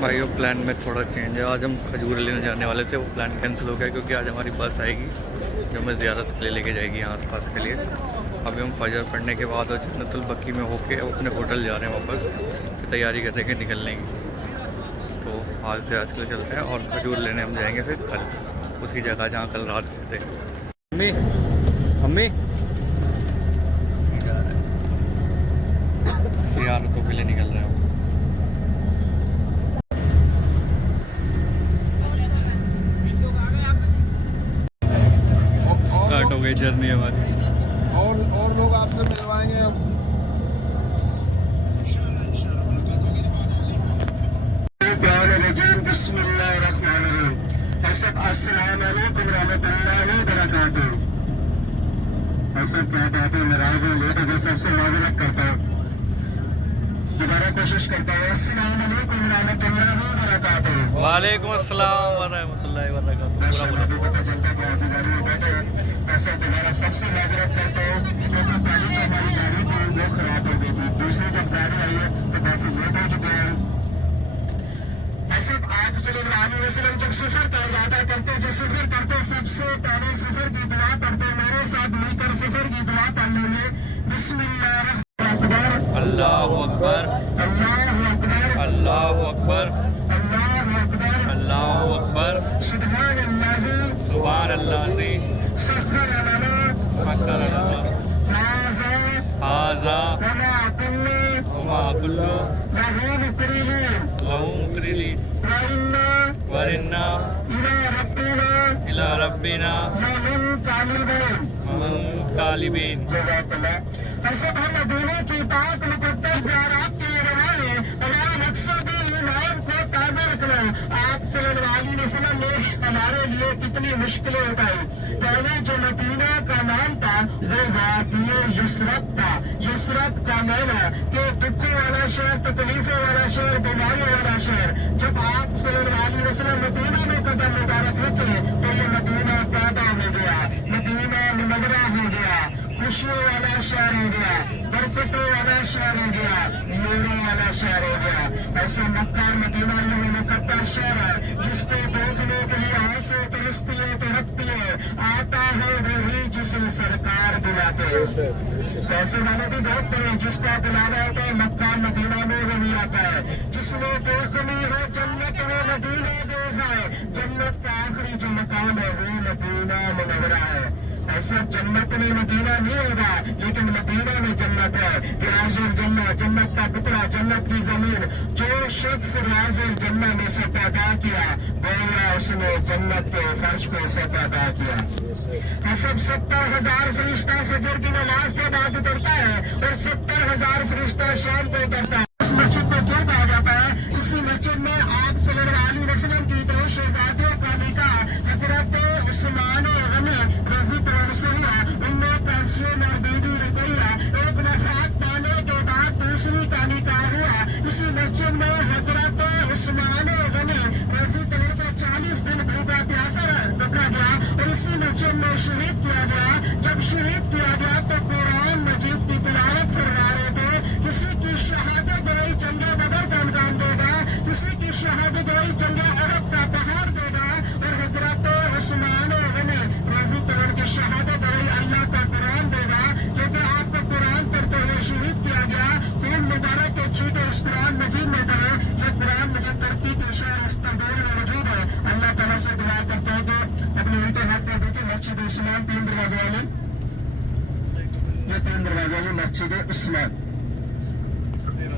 بھائی وہ پلان میں تھوڑا چینج ہے. آج ہم کھجور لینے جانے والے تھے, وہ پلان کینسل ہو گیا کیونکہ آج ہماری بس آئے گی جو ہمیں زیارت کے لیے لے کے جائے گی یہاں آس پاس کے لیے. ابھی ہم فجر پڑھنے کے بعد اور جنت البقیع میں ہو کے اپنے ہوٹل جا رہے ہیں واپس, تیاری کر رہے ہیں نکلنے کی. تو آج سے آج کے لیے چلتے ہیں اور کھجور لینے ہم جائیں گے پھر کل اسی جگہ جہاں کل رات گئے تھے. امی امی زیارتوں کے لیے نکل رہے ہیں. اسٹارٹ ہو گئی جرنی ہماری. اور لوگ آپ سے ملوائیں گے ہم. بسم اللہ الرحمن الرحیم. السلام علیکم ورحمۃ اللہ وبرکاتہ. سب کیا کہتے ہیں, ناراض ہیں لیٹ ہو, سب سے معذرت کرتا ہوں. دوبارہ کوشش کرتا ہوں. السلام علیکم ورحمۃ اللہ وبرکاتہ. وعلیکم السلام ورحمۃ اللہ وبرکاتہ. ابھی پتہ چلتا ہے کہ آج گاڑی میں بیٹھے ایسا. دوبارہ سب سے معذرت کرتا ہوں کیونکہ پہلی جو ہماری گاڑی تھی وہ خراب ہو گئی تھی. دوسری جب گاڑی آئی ہے تو کافی لیٹ ہو چکے ہیں. ایسے آپ صلی اللہ علیہ وسلم جب سفر کا ارادہ کرتے, جو سفر کرتے سب سے پہلے سفر کی دعا کرتے. میرے ساتھ مل کر سفر کی دعا پڑھ لیں گے. بسم اللہ اکبر, اللہ اکبر, اللہ اکبر, اللہ اکبر, اللہ اکبر, اللہ اکبر. سبحان اللہ سبحان اللہ سخر لنا سخر لنا هذا هذا وما كنا وما له كنا مقرنين له مقرنين وإنا إلى ربنا لمنقلبون. جزاک اللہ. ایسے ہم مدینے کی پاک مقدس زیارات کے لیے روانے. ہمارا مقصد ایمان کو تازہ رکھنا. آپ صلی اللہ علیہ وسلم نے ہمارے لیے کتنی مشکلیں اٹھائی. پہلے جو مدینہ کا نام تھا وہ وادی یسرب تھا. یسرب کا معنی کہ دکھوں والا شہر, تکلیفوں والا شہر, بیماریوں والا شہر. جب آپ صلی اللہ علیہ وسلم مدینہ میں قدم مبارک رکھے تو یہ مدینہ پیدا ہو گیا, مدینہ منورہ ہو گیا, خوشیوں والا شہر ہو گیا, برکتوں والا شہر ہو گیا, نوروں والا شہر ہو گیا. ایسے مکہ اور مدینہ یہ مقدس شہر ہے جس کو دیکھنے کے لیے آنکھیں ترستی ہے, تڑپتی ہے. آتا ہے وہی جسے سرکار بلاتے ہیں. پیسے والے بھی بہت بڑے, جس کا بلانا ہوتا ہے مکہ مدینہ میں وہی آتا ہے. جس نے دیکھنی ہو جنت وہ مدینہ دیکھا ہے. جنت کا آخری جو مقام ہے وہ مدینہ منورہ ہے. ایسا جنت میں مدینہ نہیں ہوگا لیکن مدینہ میں جنت ہے. ریاض الجنہ, جنت کا ٹکڑا, جنت کی زمین. جو شخص ریاض الجنہ میں سے پیدا کیا گویا اس نے جنت کے فرش کو سے پیدا کیا. ایسا 70,000 فرشتہ فجر کی نماز کے بعد اترتا ہے اور 70,000 فرشتہ شام کو اترتا ہے. اس مسجد کو کیوں کہا جاتا ہے؟ اسی مسجد میں آپ صلی اللہ علیہ وسلم کی دو شہزادیوں کا نکاح حضرت عثمان غنی رضی اللہ سے ہوا. ان میں قاسم اور بی بی رقیہ ایک وفات پانے کے بعد دوسری کا نکاح ہوا. اسی مسجد میں حضرت عثمان غنی رضی اللہ کو 40 دن بھوکا پیاسا رکھا گیا اور اسی مسجد میں شہید کیا گیا. جب شہید کیا گیا تو قرآن مجید کی تلاوت فرما رہے تھے. کسی کی شہادت گوئی جنگ بدر کا انجام دے گا, کسی کی شہادت گوئی جنگ عرب کا پہاڑ دے گا. اور حضرت عثمان غنی رضی اللہ کی شہادت گوئی اللہ کا قرآن دے گا کیونکہ آپ کو قرآن پڑھتے ہوئے شہید کیا گیا. خون مبارک کے چھوٹے اس قرآن مجید میں پڑھے. یہ قرآن مجید ترکی کے شہر استنبول میں موجود ہے. اللہ تعالیٰ سے دعا کرتا ہوں کہ اپنے الٹے ہاتھ کر دیتے. مسجد عثمان 3 دروازے والے, یہ 3 دروازے والی مسجد عثمان.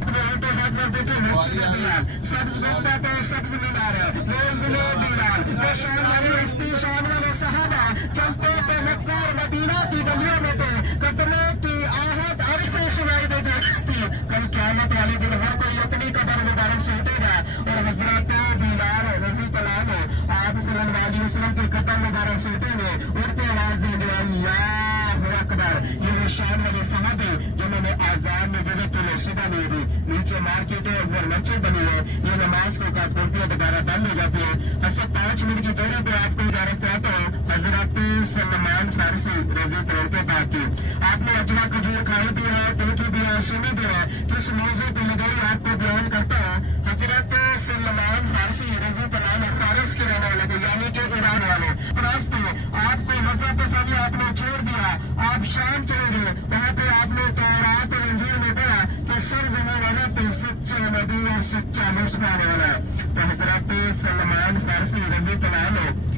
اپنے الٹے ہاتھ کر دیتے. مسجد بلال, سبز گنبد پہ سبز مینار ہے. موزن بلال, وہ شان والی ہستی, شان والے صحابہ چلتے تھے مکہ اور مدینہ کی گلیوں میں تھے. قدموں کی آہٹ عرش میں سنائی دیتی تھی. کل قیامت والے دن ہر کوئی اپنی قبر مبارک سے اٹھے گا اور حضرت بلال رضی اللہ عنہ آپ صلی اللہ علیہ وسلم کے قدم مبارک سے اٹھیں گے, اٹھتے آواز دیں گے اللہ اکبر. یہ شان والے صحابے جنہوں نے آزاد میں دینے کے لیے صبح نہیں دی. نیچے مارکیٹ ہے, اوپر مسجد بنی ہے. یہ نماز کو اوقات پڑھتی ہے دوبارہ بند ہو جاتی ہے. ایسے 5 منٹ کی دوری پہ آپ کو زیارت کراتا ہوں حضرت سلمان فارسی رضی اللہ کے بات کی. آپ نے اجوا کھجور کھائی بھی ہے, دیکھی بھی ہے, سنی بھی ہے. کس موضوع پہ لگائی آپ کو بیان کرتا ہوں. حضرت سلمان آپ نے چھوڑ دیا، آپ شام چلے گئے، وہاں پہ آپ نے تورات اور انجیل میں پڑھا کہ سرزمین عرب پہ سچا نبی اور سچا مصطفیٰ آنے والا ہے۔ تو حضرت سلمان فارسی رضی اللہ عنہ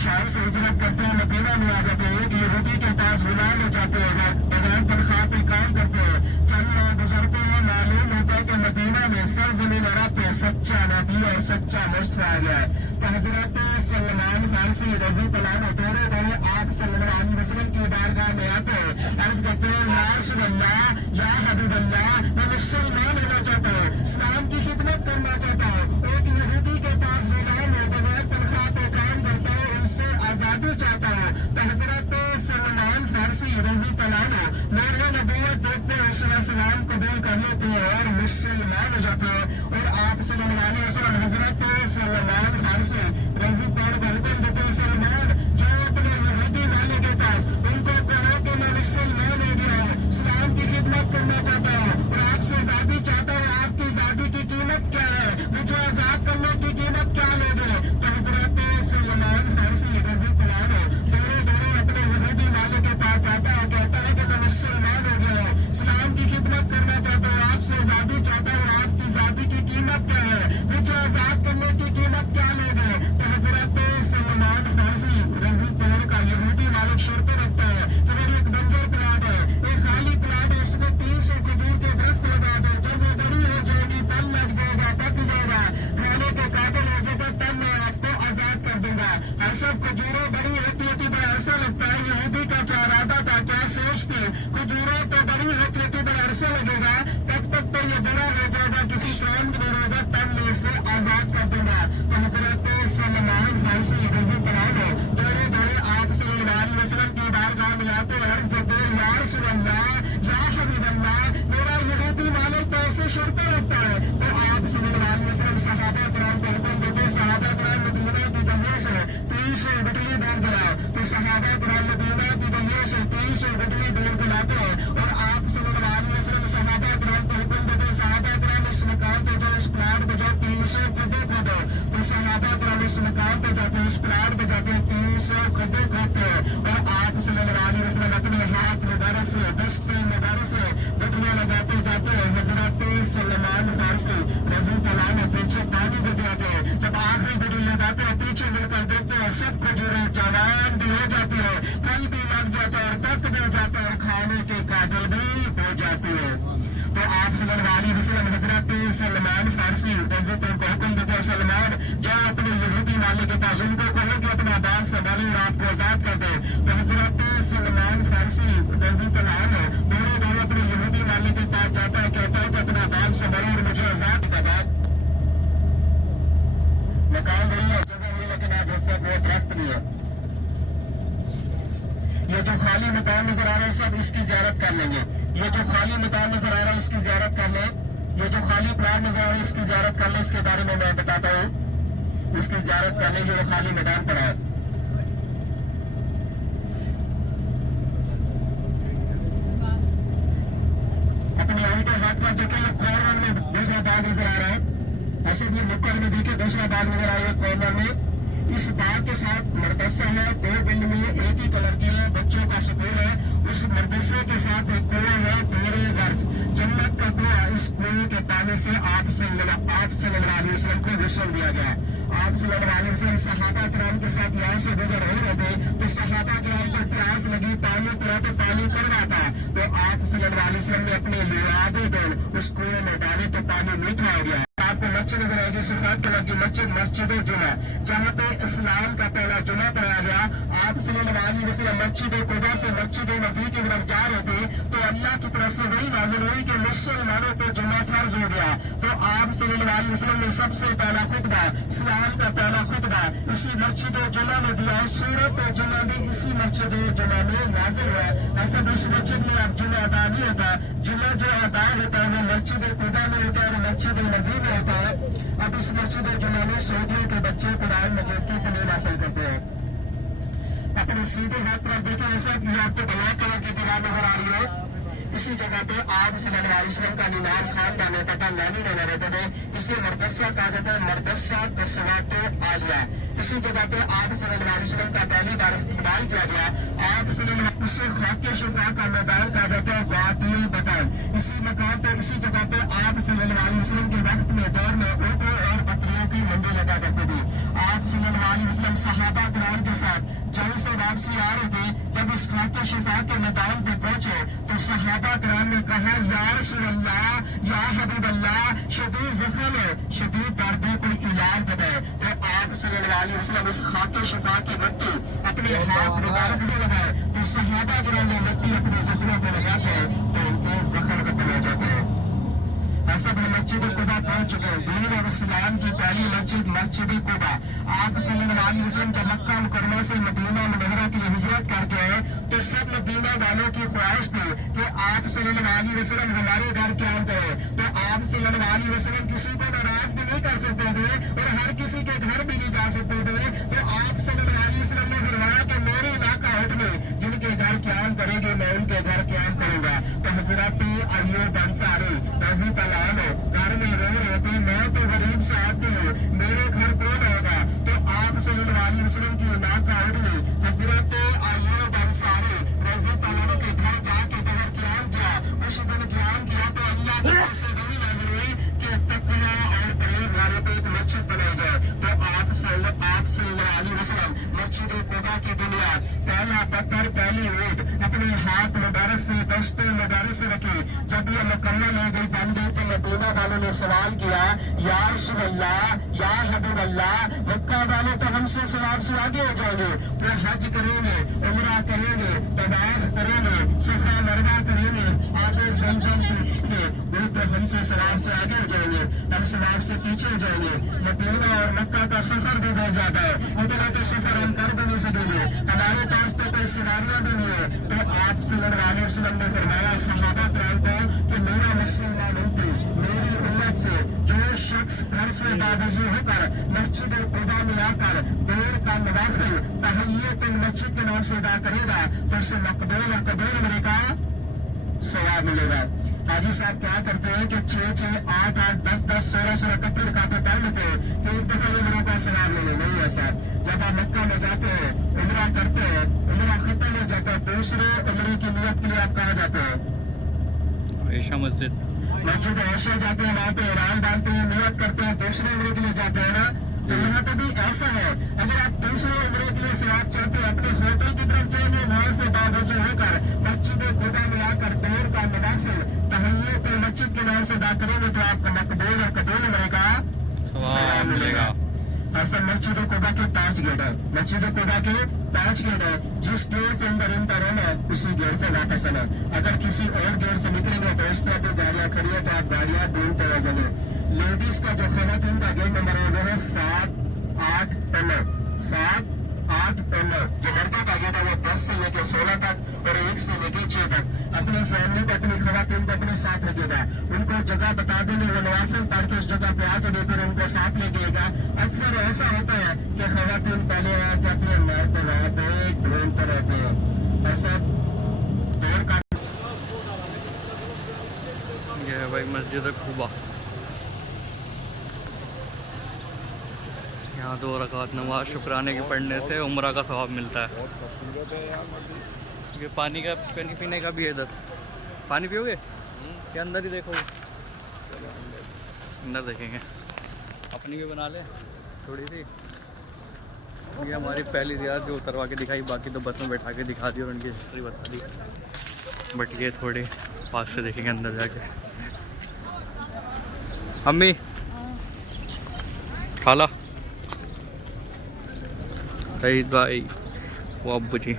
شام سے ہجرت کرتے ہیں، مدینہ میں آ جاتے ہیں، ایک یہودی کے پاس غلام ہو جاتے ہیں، بغیر تنخواہ پہ کام کرتے ہیں، چند ماہ گزرتے ہیں، معلوم ہوتا ہے کہ مدینہ میں سرزمین عرب پہ سچا نبی اور سچا مصطفیٰ آ گیا ہے۔ تو حضرت سلمان فارسی رضی اللہ عنہ دوڑے دوڑے آپ صلی اللہ علیہ وسلم کی بارگاہ میں آتے ہیں، عرض کرتے ہیں یا رسول اللہ، یا حبیب اللہ، میں مسلمان ہونا چاہتا ہوں، اسلام کی خدمت کرنا چاہتا ہوں، ایک یہودی کے پاس غلام ہے، بغیر تنخواہ پہ کام کرتا ہے، ان سے آزادی چاہتا ہوں۔ تو حضرت سلمان فارسی رضی اللہ عنہ میرے نبوت دیکھتے ہیں، اسلام قبول کر لیتے ہیں اور مسلمان ہو جاتے ہیں، اور آپ صلی اللہ علیہ وسلم حضرت سلمان فارسی رضی اللہ عنہ کو حکم دیتے ہیں، سلمان جو اپنے یہودی والے کے پاس ان کو کہو کہ میں مسلمان ہو گیا ہوں، اسلام کی خدمت کرنا چاہتا ہوں اور آپ سے آزادی چاہتا ہوں، آپ کی آزادی کی قیمت کیا ہے، مجھے آزاد کرنے کی قیمت کیا لوگے؟ تو حضرت سلمان فارسی رضی اللہ عنہ دوڑے دوڑے اپنے یہودی والے کے پاس جاتا ہے، کہتا ہے کہ میں مسلمان ہو گیا ہوں، اسلام کی خدمت کرنا چاہتا ہوں، آپ سے آزادی چاہتا ہوں، آپ کی آزادی کی قیمت کیا ہے، مجھے آزاد کرنے کی قیمت کیا لوگے؟ تو حضرت سلمان فارسی رضی اللہ عنہ کا یہودی مالک شرطیں رکھتا ہے کہ میری ایک بنجر پلاٹ ہے، ایک خالی پلاٹ ہے، اس میں 300 کھجور کے درخت لگا دو، جب وہ بڑی ہو جائے گی، پھل لگ جائے گا، پک جائے گا، کھانے کے قابل ہو جائے گا، تب میں آپ کو آزاد کر دوں گا۔ ہر سب کھجوریں بڑی ہوتی ہوتی بڑا عرصہ لگتا ہے، یہودی کا کیا ارادہ تھا، کیا سوچ تھی، کھجوریں تو بڑی ہوتی ہوتی بڑا عرصہ لگے گا، تب تک تو یہ بڑا ہو جائے گا، کسی کام میں رہے گا، تب میں اسے آزاد کر دوں گا۔ تو حضرت سلمان فارسی رضی اللہ عنہ دوڑے دوڑے آپ صلی اللہ علیہ وسلم کی بارگاہ میں آتے ہیں، عرض کرتے ہیں یا رسول اللہ، یا حبیب اللہ، میرا یہودی مالک تو ایسے شرطیں رکھتا ہے۔ تو آپ صلی اللہ علیہ وسلم صحابہ کرام کو حکم دیتے ہیں، صحابہ کرام مدینہ کی گلیوں سے 300 گٹلی ڈھونڈ کے لاؤ۔ تو صحابہ کرام مدینہ کی گلیوں سے 300 گٹلی ڈھونڈ کے لاتے ہیں، اور آپ صلی اللہ علیہ وسلم صحابہ کرام کو حکم دیتے ہیں، صحابہ کرام اس مقام پہ جاؤ، اس پلاٹ پہ جاؤ، 300 کھڈے کھودو۔ تو صحابہ کرام اس مقام پہ جاتے ہیں، اس پلاٹ پہ جاتے ہیں، 300 کھڈے کھودتے ہیں، اور آپ صلی اللہ علیہ وسلم اپنے ہاتھ مبارک سے، دست مبارک سے گٹلیاں لگاتے جاتے ہیں۔ حضرت سلمان فارسی رضی اللہ عنہ پیچھے پانی دے دیتے ہیں، جب آخری گٹلی لگاتے ہیں، پیچھے مل کر دیکھتے ہیں، سب کھجوریں جوان بھی ہو جاتی ہے، پھل بھی لگ جاتا ہے، اور پک بھی جاتا ہے، اور کھانے کے قابل بھی ہو جاتی ہے۔ تو آپ صلی اللہ علیہ وسلم حضرت سلمان فارسی رضی اللہ عنہ کو حکم دیتے ہیں، سلمان جو اپنے یہودی والے کے پاس ان کو کہو کہ اپنا باغ سنبھالے اور آپ کو آزاد کر دے۔ تو حضرت سلمان فارسی رضی اللہ عنہ دوڑے دوڑے اپنے یہودی والے کے پاس جاتا ہے، کہتا ہے کہ اپنا باغ سنبھالے اور مجھے آزاد کر دے۔ مکان نہیں ہے، جگہ نہیں، لیکن آج ایسا کوئی درخت نہیں ہے۔ یہ جو خالی مکان نظر آ رہا ہے سب اس کی زیارت کر لیں گے، یہ جو خالی مکان نظر آ رہا ہے اس کی زیارت کر لیں، یہ جو خالی پلاٹ نظر آ رہا ہے اس کی زیارت کر لیں، اس کے بارے میں میں بتاتا ہوں، اس کی زیارت کر لیں، یہ خالی میدان پڑا ہے۔ اپنے آن کے ہاتھ پر دیکھیں، یہ کارنر میں دوسرا باغ نظر آ رہا ہے، ایسے بھی نکڑ میں دیکھیں دوسرا باغ نظر آ رہا ہے کارنر میں۔ اس باغ کے ساتھ مدرسہ ہے، 2 بلڈنگیں ایک ہی کلر کی ہے، بچوں کا سکول ہے، اس مدرسے کے ساتھ ایک کنواں ہے، پورے غرض جنت کا کنواں، اس کنویں کے پانی سے آپ صلی اللہ علیہ وسلم کو غسل دیا گیا۔ آپ صلی اللہ علیہ وسلم صحابہ کرام کے ساتھ یہاں سے گزر ہو رہے تھے، تو صحابہ کرام کو پیاس لگی، پانی پیا تو پانی کڑوا تھا، تو آپ صلی اللہ علیہ وسلم نے اپنے لعابے دل اس کنویں میں ڈالے تو پانی میٹھا ہو گیا۔ آپ کو مسجد نظر آئے گی، سفید کلر کی مسجد، مسجد جمعہ، جہاں پہ اسلام کا پہلا جمعہ پڑھایا گیا۔ آپ صلی اللہ علیہ وسلم مسجد قباء سے مسجد نبی کی طرف جا رہے تھے، تو اللہ کی طرف سے وہی نازل ہوئی کہ مسلمانوں پہ جمعہ فرض ہو گیا۔ تو آپ صلی اللہ علیہ وسلم نے سب سے پہلا خطبہ، اسلام کا پہلا خطبہ اسی مسجد جمعہ میں دیا، اور سورت جمعہ بھی اسی مسجد جمعہ میں نازل ہوا۔ ایسا بھی اس مسجد میں اب جمعہ ادا نہیں ہوتا، جمعہ جو ادا ہوتا ہے وہ مسجد قباء میں ہوتا ہے اور مسجد نبی میں ہوتا ہے۔ اب اس مسجد جمعہ میں سعودیوں کے بچے قرآن مجید کی تعلیم حاصل کرتے ہیں۔ اپنے سیدھے ہاتھ طرف دیکھیں، ایسا کہ آپ کو بلیک کلر کی دیوار نظر آ رہی ہے، इसी जगह पे आप सल्लल्लाहु अलैहि वसल्लम का निमान खानदान होता था, नानी नाना रहते थे। इसे मरदसा कहा जाता है, मरदसा कस्वात आलिया। इसी जगह पे आप सल्लल्लाहु अलैहि वसल्लम का पहली बार इस्तेमाल किया गया। आप सल्लल्लाहु इसे खाके शिफा का मैदान कहा जाता है, वादिय बदान। इसी मकान पे इसी जगह पे आप सल्लल्लाहु अलैहि वसल्लम के वक्त में दौर में ऊँटों और बकरियों की मंडी लगा करते थे। आप सल्लल्लाहु अलैहि वसल्लम सहाबा किराम के साथ जंग से वापसी आ रहे थे। जब इस खाके शिफा के मैदान पे पहुंचे तो सहाबा किराम ने कहा, या रसूल अल्लाह, या हबीब अल्लाह, शदीद जख्म है, शदीद दर्द है, कोई इलाज बताए। तो आप सल्लल्लाहु अलैहि वसल्लम इस खाके शिफा की मिट्टी अपने हाथ मुबारक में लगाए तो सहाबा किराम ने मिट्टी अपने जख्मों पे लगाते हैं तो उनके जख्म खत्म हो जाते हैं। ऐसा हम मस्जिद कुबा पहुंच चुके हैं। दीन और इस्लाम की पहली मस्जिद मस्जिद कुबा। आप सल्लल्लाहु अलैहि वसल्लम जब मक्का मुकरमा से मदीना मुनव्वरा के लिए हिजरत करके आए तो सब मदीना वालों की ख्वाहिश थी कि आप सल्लल्लाहु अलैहि वसल्लम हमारे घर क्याम करें। तो आप सल्लल्लाहु अलैहि वसल्लम किसी को नाराज भी नहीं कर सकते थे और हर किसी के घर भी नहीं जा सकते थे। तो आप सल्लल्लाहु अलैहि वसल्लम ने फरमाया कि मेरे इलाका हट में जिनके घर क्याम करेंगे मैं उनके घर क्याम करूंगा। तो हजरत अय्यूब अंसारी रज़ी अल्लाह घर में रह रहे थे, मैं तो गरीब से आती हूँ, मेरे घर कौन होगा। तो आप सल्लल्लाहु अलैहि वसल्लम की इलाका हट में हजरत अय्यूब अंसारी रज़ी अल्लाह के घर जाके तवर क्याम किया। उस दिन क्याम किया तो अल्लाह की तरफ से वही नाज़िल हुई कि तकवा और परहेज़गारी पे एक मस्जिद बनाई जाए। तो आप सल्लल्लाहु अलैहि वसल्लम मस्जिद कुबा की बुनियाद, पहला पत्थर, पहली ईंट अपने हाथ मुबारक से दस्ते मुबारक से रखी। जब ये मुकम्मल हो गई बंदी तो मदीना वालों ने सवाल किया, या रसूल अल्लाह, या हबीब अल्लाह, मक्का वाले तो हमसे सवाब से आगे हो जाएंगे, वो हज करेंगे, उमरा करेंगे, तवाफ करेंगे, सफा मरवा करेंगे, आगे ज़मज़म पीएंगे, वो तो हमसे सवाब से आगे हो जाएंगे, हम सवाब से पीछे हो जाएंगे। मदीना और मक्का का सफर भी बढ़ जाता है, उतना तो सफर हम कर भी नहीं सकेंगे, हमारे पास तो कोई सवारियां भी नहीं है। तो आप सल्लल्लाहु अलैहि वसल्लम ने फरमाया सहाबा किराम को कि मेरा मुसलमान उम्मती, मेरी उम्मत से जो शख्स घर से बावजू होकर मस्जिद कुबा में आकर देर का नवाफिल तहिय्यतुल मस्जिद के नाम से अदा करेगा तो उसे मकबूल और कबूल होने का सवाब मिलेगा। हाजी साहब क्या करते हैं कि 6-6, 8-8, 10-10, 16-16 इकट्ठे रकातें पढ़ लेते हैं कि एक दफा उम्रा का सवाब ले ले। नहीं है साहब, जब आप मक्का में जाते हैं, उम्रा करते हैं, उम्रा खत्म हो जाता है, दूसरे उम्रे की नियत के लिए आप कहाँ जाते हैं? ऐशा मस्जिद ऐशा जाते हैं, वहाँ पे एहराम डालते हैं, नियत करते हैं, दूसरे उम्रे के लिए जाते हैं ना। तो यहाँ पे भी ऐसा है, अगर आप दूसरे उम्रे के लिए सवाब चाहते हैं अपने होटल की तरफ जाएंगे, वहाँ से बावजू होकर मस्जिद खुदा में आकर देर का नवाफिल तहिय्यतुल मस्जिद के नाम से अदा करेंगे तो आपको मकबूल और कबूल उम्रे का सवाब मिलेगा। ऐसा मस्जिद कुबा के 5 गेट है, मस्जिद कुबा के 5 गेट है। जिस गेट से अंदर इंटर होना है उसी गेट से वापस आना। अगर किसी और गेट से निकलेंगे तो इस तरह की गाड़ियां खड़ी है तो आप गाड़ियां ढूंढते रह जाएंगे। लेडीज का जो खाना का गेट नंबर है वो है 7, 8, 15, 7, 8, 15। जो लड़का का गेट है वो 10 से लेकर 16 तक और 1 से लेकर 6 तक। अपनी फैमिली को, अपनी खवातीन को अपने साथ रखेगा, उनको जगह बता देंगे, वो नवाफिल पढ़ के उस जगह पे आ जाए फिर उनको साथ लेकेगा। अक्सर ऐसा होता है कि खवातीन पहले आ जाती है, मर्द वहाँ पे ढूंढते रहते हैं। ऐसा दौर का ये है भाई मस्जिद कुबा। यहाँ 2 रकात नमाज शुक्राने के पढ़ने से उम्रा का सवाब मिलता है। ये पानी का पीने का भी है इधर। पानी पियोगे क्या? अंदर ही देखो, अंदर देखेंगे। अपनी भी बना ले थोड़ी सी। ये हमारी पहली रियाज जो उतरवा के दिखाई, बाकी तो बस में बैठा के दिखा दी और उनकी हिस्ट्री बता दी। बट ये थोड़ी पास से देखेंगे अंदर जाके। अम्मी, खाला, रईद भाई, वो अब्बू जी,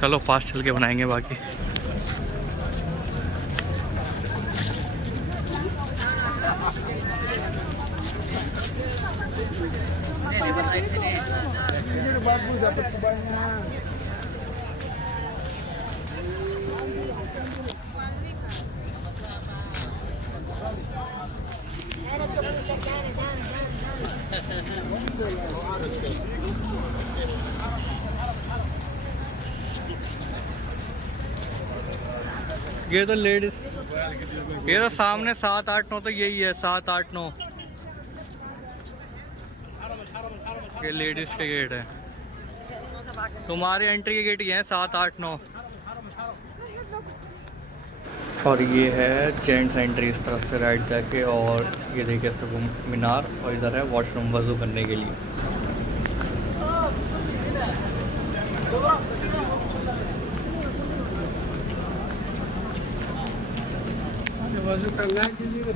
चलो पास चल के बनाएंगे बाकी। یہ تو لیڈیز، یہ تو سامنے 7 8 9 تو یہی ہے 7 8 9 یہ لیڈیز کے گیٹ ہے. تمہاری انٹری کے گیٹ یہ ہیں 7 8 9. اور یہ ہے جینٹس انٹری اس طرف سے رائٹ جا کے. اور یہ دیکھیں اس کا مینار. اور ادھر ہے واش روم وضو کرنے کے لیے.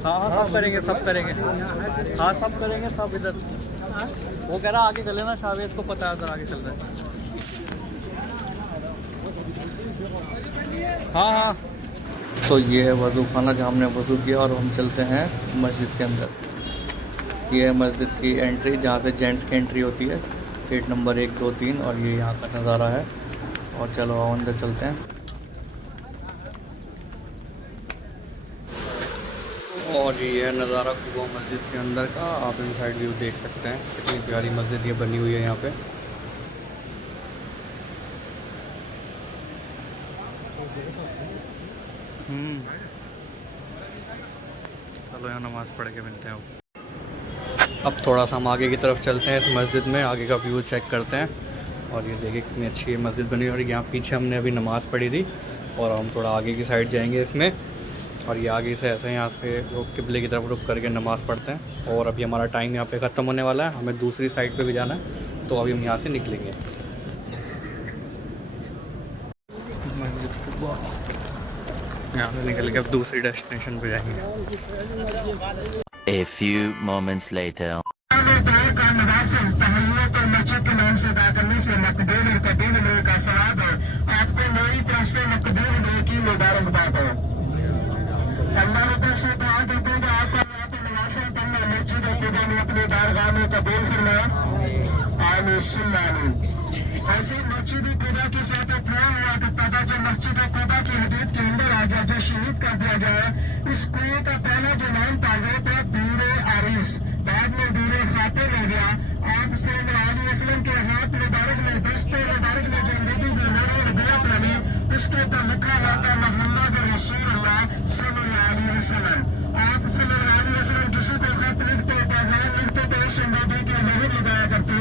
ہاں ہاں سب کریں گے سب کریں گے. ہاں سب کریں گے سب. ادھر وہ کہہ رہا آگے چلے نا شاویز کو پتہ ہے ادھر آگے چل رہا ہے. ہاں ہاں. تو یہ ہے وضو خانہ جہاں ہم نے وضو کیا. اور ہم چلتے ہیں مسجد کے اندر. یہ ہے مسجد کی انٹری جہاں سے جینٹس کی انٹری ہوتی ہے. Gate number 1 2 3. اور یہ یہاں کا نظارہ ہے. اور چلو اندر چلتے ہیں. اور جی یہ ہے نظارہ وہ مسجد کے اندر کا. آپ ان سائڈ ویو دیکھ سکتے ہیں کتنی پیاری مسجد یہ بنی ہوئی ہے یہاں پہ. چلو یہاں نماز پڑھ کے ملتے ہیں. اب تھوڑا سا ہم آگے کی طرف چلتے ہیں. اس مسجد میں آگے کا ویو چیک کرتے ہیں. اور یہ دیکھیں کتنی اچھی مسجد بنی. اور یہاں پیچھے ہم نے ابھی نماز پڑھی تھی. اور ہم تھوڑا آگے کی سائڈ جائیں گے اس میں. اور یہ آگے سے ایسے یہاں سے قبلے کی طرف رک کر کے نماز پڑھتے ہیں. اور ابھی ہمارا ٹائم یہاں پہ ختم ہونے والا ہے. ہمیں دوسری سائڈ پہ بھی جانا ہے. تو ابھی ہم یہاں سے نکلیں گے. مسجد قباء یہاں سے نکل کے اب دوسری ڈیسٹینیشن پہ جائیں گے. A few moments later. کا نوافل تحیت اور مسجد کے نام سے ادا کرنے سے مقبول اور قبول ہونے کا ثواب ہے. آپ کو میری طرف سے مقبول ہونے کی مبارکباد ہے. اللہ رب سے دعا کرتے ہیں کہ آپ کو اللہ کے نوافل پڑھنا مسجد قباء میں اپنی بارگاہ میں قبول فرمائے. آمین ثم آمین. ایسے مسجد قباء کی ساتھ کنواں ہوا کرتا تھا جو مسجد قباء کی حدود کے اندر آ گیا, جو شہید کر دیا گیا ہے. اس کنویں کا پہلا جو نام تھا وہ تھا بیر عریس. بعد میں بیر خاتم ہو گیا. آپ صلی اللہ علیہ وسلم کے ہاتھ مبارک میں دست مبارک میں جو ندی دی نور نبوت لگی اس کے اوپر لکھا ہوا تھا محمد رسول اللہ صلی اللہ علیہ وسلم. آپ صلی اللہ علیہ وسلم کسی کو خط لکھتے پیغام لکھتے تو اس نبی کی مہر لگایا کرتے.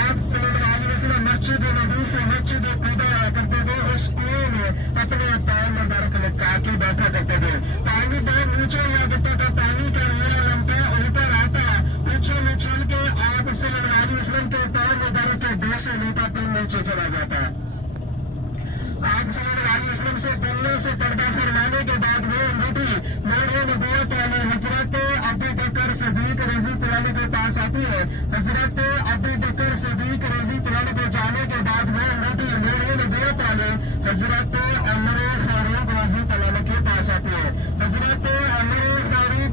آپ صلی اللہ علیہ وسلم مسجد نبی سے مسجد قباء آیا کرتے تھے. اس کنویں میں اپنے پیر مبارک لٹکا کے بیٹھا کرتے تھے. پانی بہت نیچے ہوا کرتا تھا. پانی کا رویا لمتا اوپر آتا نیچے میں چل کے آپ صلی اللہ علیہ وسلم کے پیر مبارک کے دو سے نیتا پھر نیچے چلا جاتا ہے. آپ صلی اللہ علیہ وسلم سے دنیا سے پردہ فرمانے کے بعد وہ انگوٹھی نور نبوت والی حضرت ابو بکر صدیق رضی اللہ عنہ کے پاس آتی ہے. حضرت ابو بکر صدیق رضی اللہ عنہ کو جانے کے بعد وہ انگوٹھی نور نبوت والے حضرت عمر فاروق رضی اللہ عنہ کے پاس آتی ہے. حضرت عمر فاروق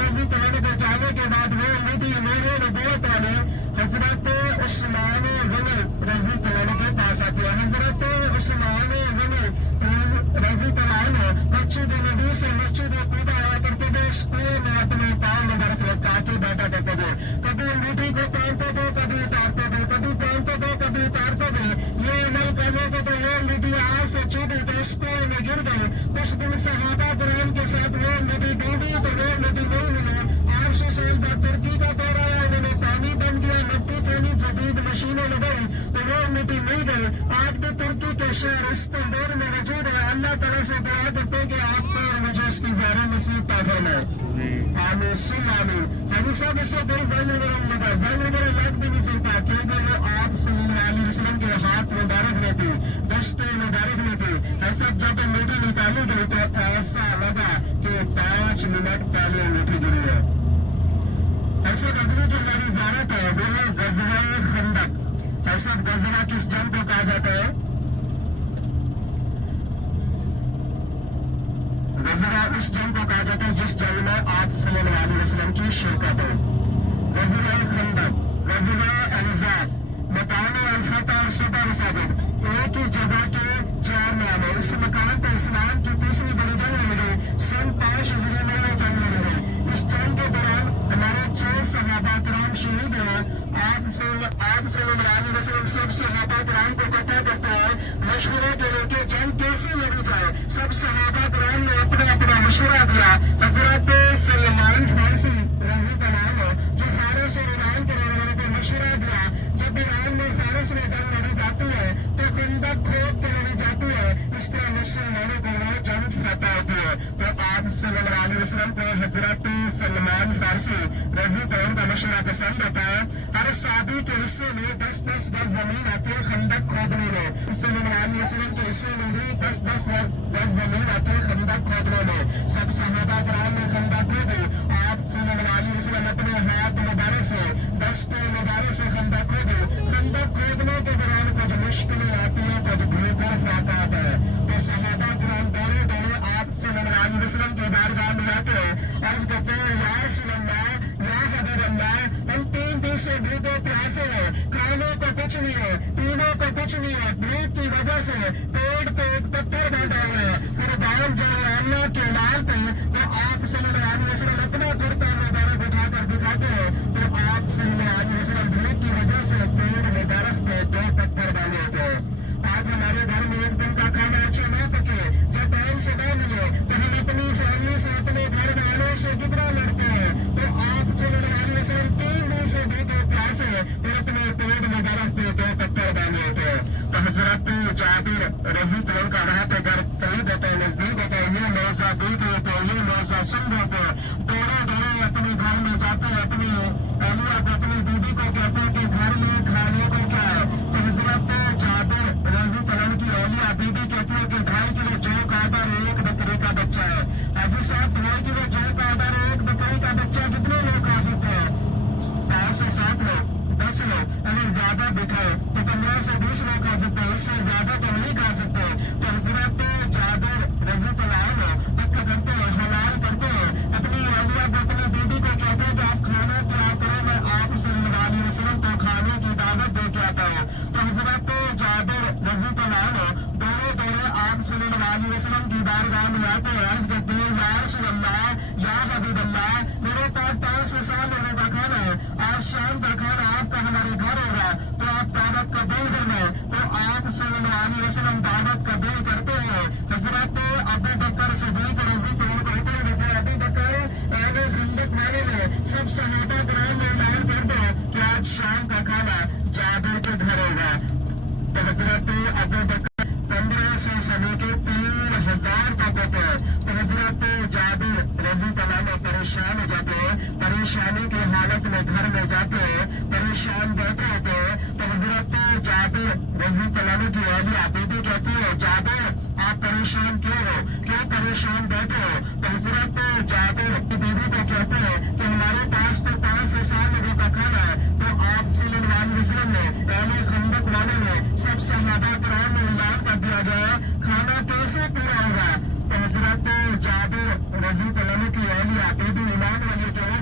رضی اللہ عنہ کو جانے کے بعد وہ انگوٹھی نور نبوت والے حضرت عثمان غنی رضی اللہ عنہ کے پاس آتی ہے. حضرت عثمان غنی رضی اللہ عنہ مسجد نبی سے مسجد قباء آیا کرتے تھے. اس کنویں میں اپنے پاؤں مبارک لٹکا کے بیٹھا کرتے تھے. کبھی انگوٹھی کو پہنتے تھے, کبھی اتارتے تھے, کبھی پہنتے تھے, کبھی اتارتے تھے. یہ عمل کرنے کے تو وہ انگوٹھی ہاتھ سے چھوٹی تو اس کنویں میں گر گئی. کچھ دن صحابہ کرام کے ساتھ وہ انگوٹھی ڈھونڈی تو وہ انگوٹھی نہیں ملی. 800 سال بعد ترکی کا دور آیا, انہوں نے پانی بند کیا, مٹی چینی جدید مشینیں لگائی تو وہ انگوٹھی مل گئی. آج بھی ترکی کے شہر استنبول میں موجود ہے. اللہ تعالیٰ سے دعا کرتے کہ آپ کو اور مجھے اس کی زیارت نصیب عطا فرمائے. آمین ثم آمین. ہم سب اس سے بڑی ظلم لگا لگ بھی نہیں سکتا کیونکہ وہ آپ صلی اللہ علیہ وسلم کے ہاتھ مبارک میں تھی, دست مبارک میں تھی. ایسا جب انگوٹھی نکالی گئی تو ایسا لگا کہ 5 منٹ پہلے انگوٹھی گری ہے. ایسے اگلی جو میری زیارت ہے وہ ہے غزوہ خندق. ایسا غزوہ کس جنگ کو کہا جاتا ہے؟ غزوہ اس جنگ کو کہا جاتا ہے جس جنگ میں آپ صلی اللہ علیہ وسلم کی شرکت ہے. غزوہ خندق, غزوہ احزاب, مقام الفتح اور صبح مساجد ایک ہی جگہ کے 4 نام ہے. اس مقام پر اسلام کی تیسری بڑی جنگ لڑی گئی. سن 5 ہجری میں یہ جنگ لڑی گئی. اس جنگ کے دوران ہمارے 6 صحابہ کرام شہید ہوئے. آپ صلی اللہ علیہ وسلم سب صحابہ کرام کو اکٹھا کرتے ہیں, مشورہ کے لے کے جنگ کے जाए। सब सहाबा करام ने अपना अपना मशवरा दिया। हजरत सलमान फारसी रज़ी अल्लाह अन्हु जो फारस और ईरान के रहने वाले थे, मशवरा दिया जब ईरान में फारस में जंग लड़ी जाती है तो खंदक खोद के लड़ी जाती है, इस तरह मुसलमानों को वो जंग फतह होती है। तो आप सल्लल्लाहु अलैहि वसल्लम को हजरत सलमान फारसी रज़ी अल्लाह अन्हु का मशवरा पसंद आता है। हर शादी के हिस्से में 10-10 गज जमीन आती है खंदक खोदने में। सल्लल्लाहु अलैहि वसल्लम के हिस्से में भी 10-10 गज जमीन आती है खंदक खोदने में। सब सहाबा कराम ने खंदक खोदी। आप सल्लल्लाहु अलैहि वसल्लम अपने हाथ मुबारक से, दस्ते मुबारक से खंदक खोदी। खंदक खोदने के दौरान कुछ मुश्किलें आती हैं, कुछ भूख और फाका आता है। तो सहाबा कराम दौड़े दौड़े आप सल्लल्लाहु अलैहि वसल्लम की बारगाह में आते हैं, अर्ज करते हैं, या रसूल अल्लाह, या हबीब अल्लाह, हम 3 दिन से भूखे प्यासे हैं, खाने को कुछ नहीं है, पीने को कुछ नहीं है, भूख की वजह से पेट पे एक पत्थर बांधा हुआ है। फिर दाम जाए अल्लाह के लाल पे, तो आप सल्लल्लाहु अलैहि वसल्लम अपना कुर्ता मुबारक उठाकर दिखाते हैं, तो आप सल्लल्लाहु अलैहि वसल्लम भूख की वजह से पेड़ मुबारक पे 2 पत्थर बांधे होते हैं। आज हमारे घर में एक दिन का खाना अच्छा ना पके, जब टाइम से न मिले, तो हम अपनी फैमिली से, अपने घर वालों से कितना लड़ते हैं। तो आप सल्लल्लाहु अलैहि वसल्लम 3 दिन से भूखे प्यासे और अपने पेट मुबारक पे 2 पत्थर बांधे होते हैं। तो हजरत जाबिर रज़ी अल्लाह अन्हु का वहाँ पे घर करीब होता है, नजदीक होता है, ये मौजा देख होते हैं, ये मौजा सुन होते हैं, दौड़े दौड़े अपने घर में जाते हैं, अपनी अहलिया को, अपनी बीबी को कहते हैं कि घर में खाने को क्या है। तो हजरत जाबिर रज़ी अल्लाह अन्हु की अहलिया बीबी कहती है कि 2.5 किलो जौ का आटा, 1 बकरी का बच्चा है। हाजी साहब, 2.5 किलो जौ का आटा, 1 बकरी का बच्चा कितने लोग खा सकते हैं? 5 से 7 लोग, 10 लोग। अगर ज्यादा दिखाए तो 15 से 20 लोग खा सकते हैं, इससे ज्यादा तो नहीं खा सकते। तो हजरत जाबिर रज़ी अल्लाह अन्हु पक्का करते हैं, हलाल करते हैं, अपनी अहलिया को, अपनी बीबी को कहते हैं कि आप खाना तैयार करो, मैं आप सल्लल्लाहु अलैहि वसल्लम को खाने की दावत दे के आता हूँ। तो हजरत जाबिर रज़ी अल्लाह अन्हु दौड़े दौड़े आप सल्लल्लाहु अलैहि वसल्लम की बारगाह में आते हैं, अर्ज करते हैं, या रसूल अल्लाह, या हबीब अल्लाह, मेरे पास 5 से 7 लोगों का खाना है, आज शाम का खाना आपका हमारे घर होगा, तो आप दावत का बिल करना है। तो आप सल्लल्लाहु अलैहि वसल्लम दावत का बिल करते हैं। हजरत अबू बकर सिद्दीक रज़ी अल्लाह अन्हु को हुक्म देते हैं, अबू बकर, अहले खंदक वाले ने सब सहाबा कराम ने ऐलान कर दो कि आज शाम का खाना जाबिर के घर होगा। तो हजरत अबू बकर 1500 सने के 3000 तक होते हैं। तो हजरत जाबिर रज़ी अल्लाह अन्हु परेशान हो जाते हैं, परेशानी की हालत में घर में जाते हैं, परेशान बैठे होते हैं। तो हजरत जाबिर रज़ी अल्लाह अन्हु की अहलिया बीबी कहती है, जाबिर आप परेशान क्यों हो, क्यों परेशान बैठे हो? तो हजरत जाबिर की बीबी को कहते हैं कि हमारे पास तो 5 से 7 लोगों का खाना है। तो आप सल्लल्लाहु अलैहि वसल्लम ने, अहले खंदक वालों ने, सब सहाबा कराम ने ऐलान कर दिया गया, खाना कैसे पूरा होगा? तो हजरत जाबिर रज़ी अल्लाह अन्हु की अहलिया बीबी ईमान वाली जो है,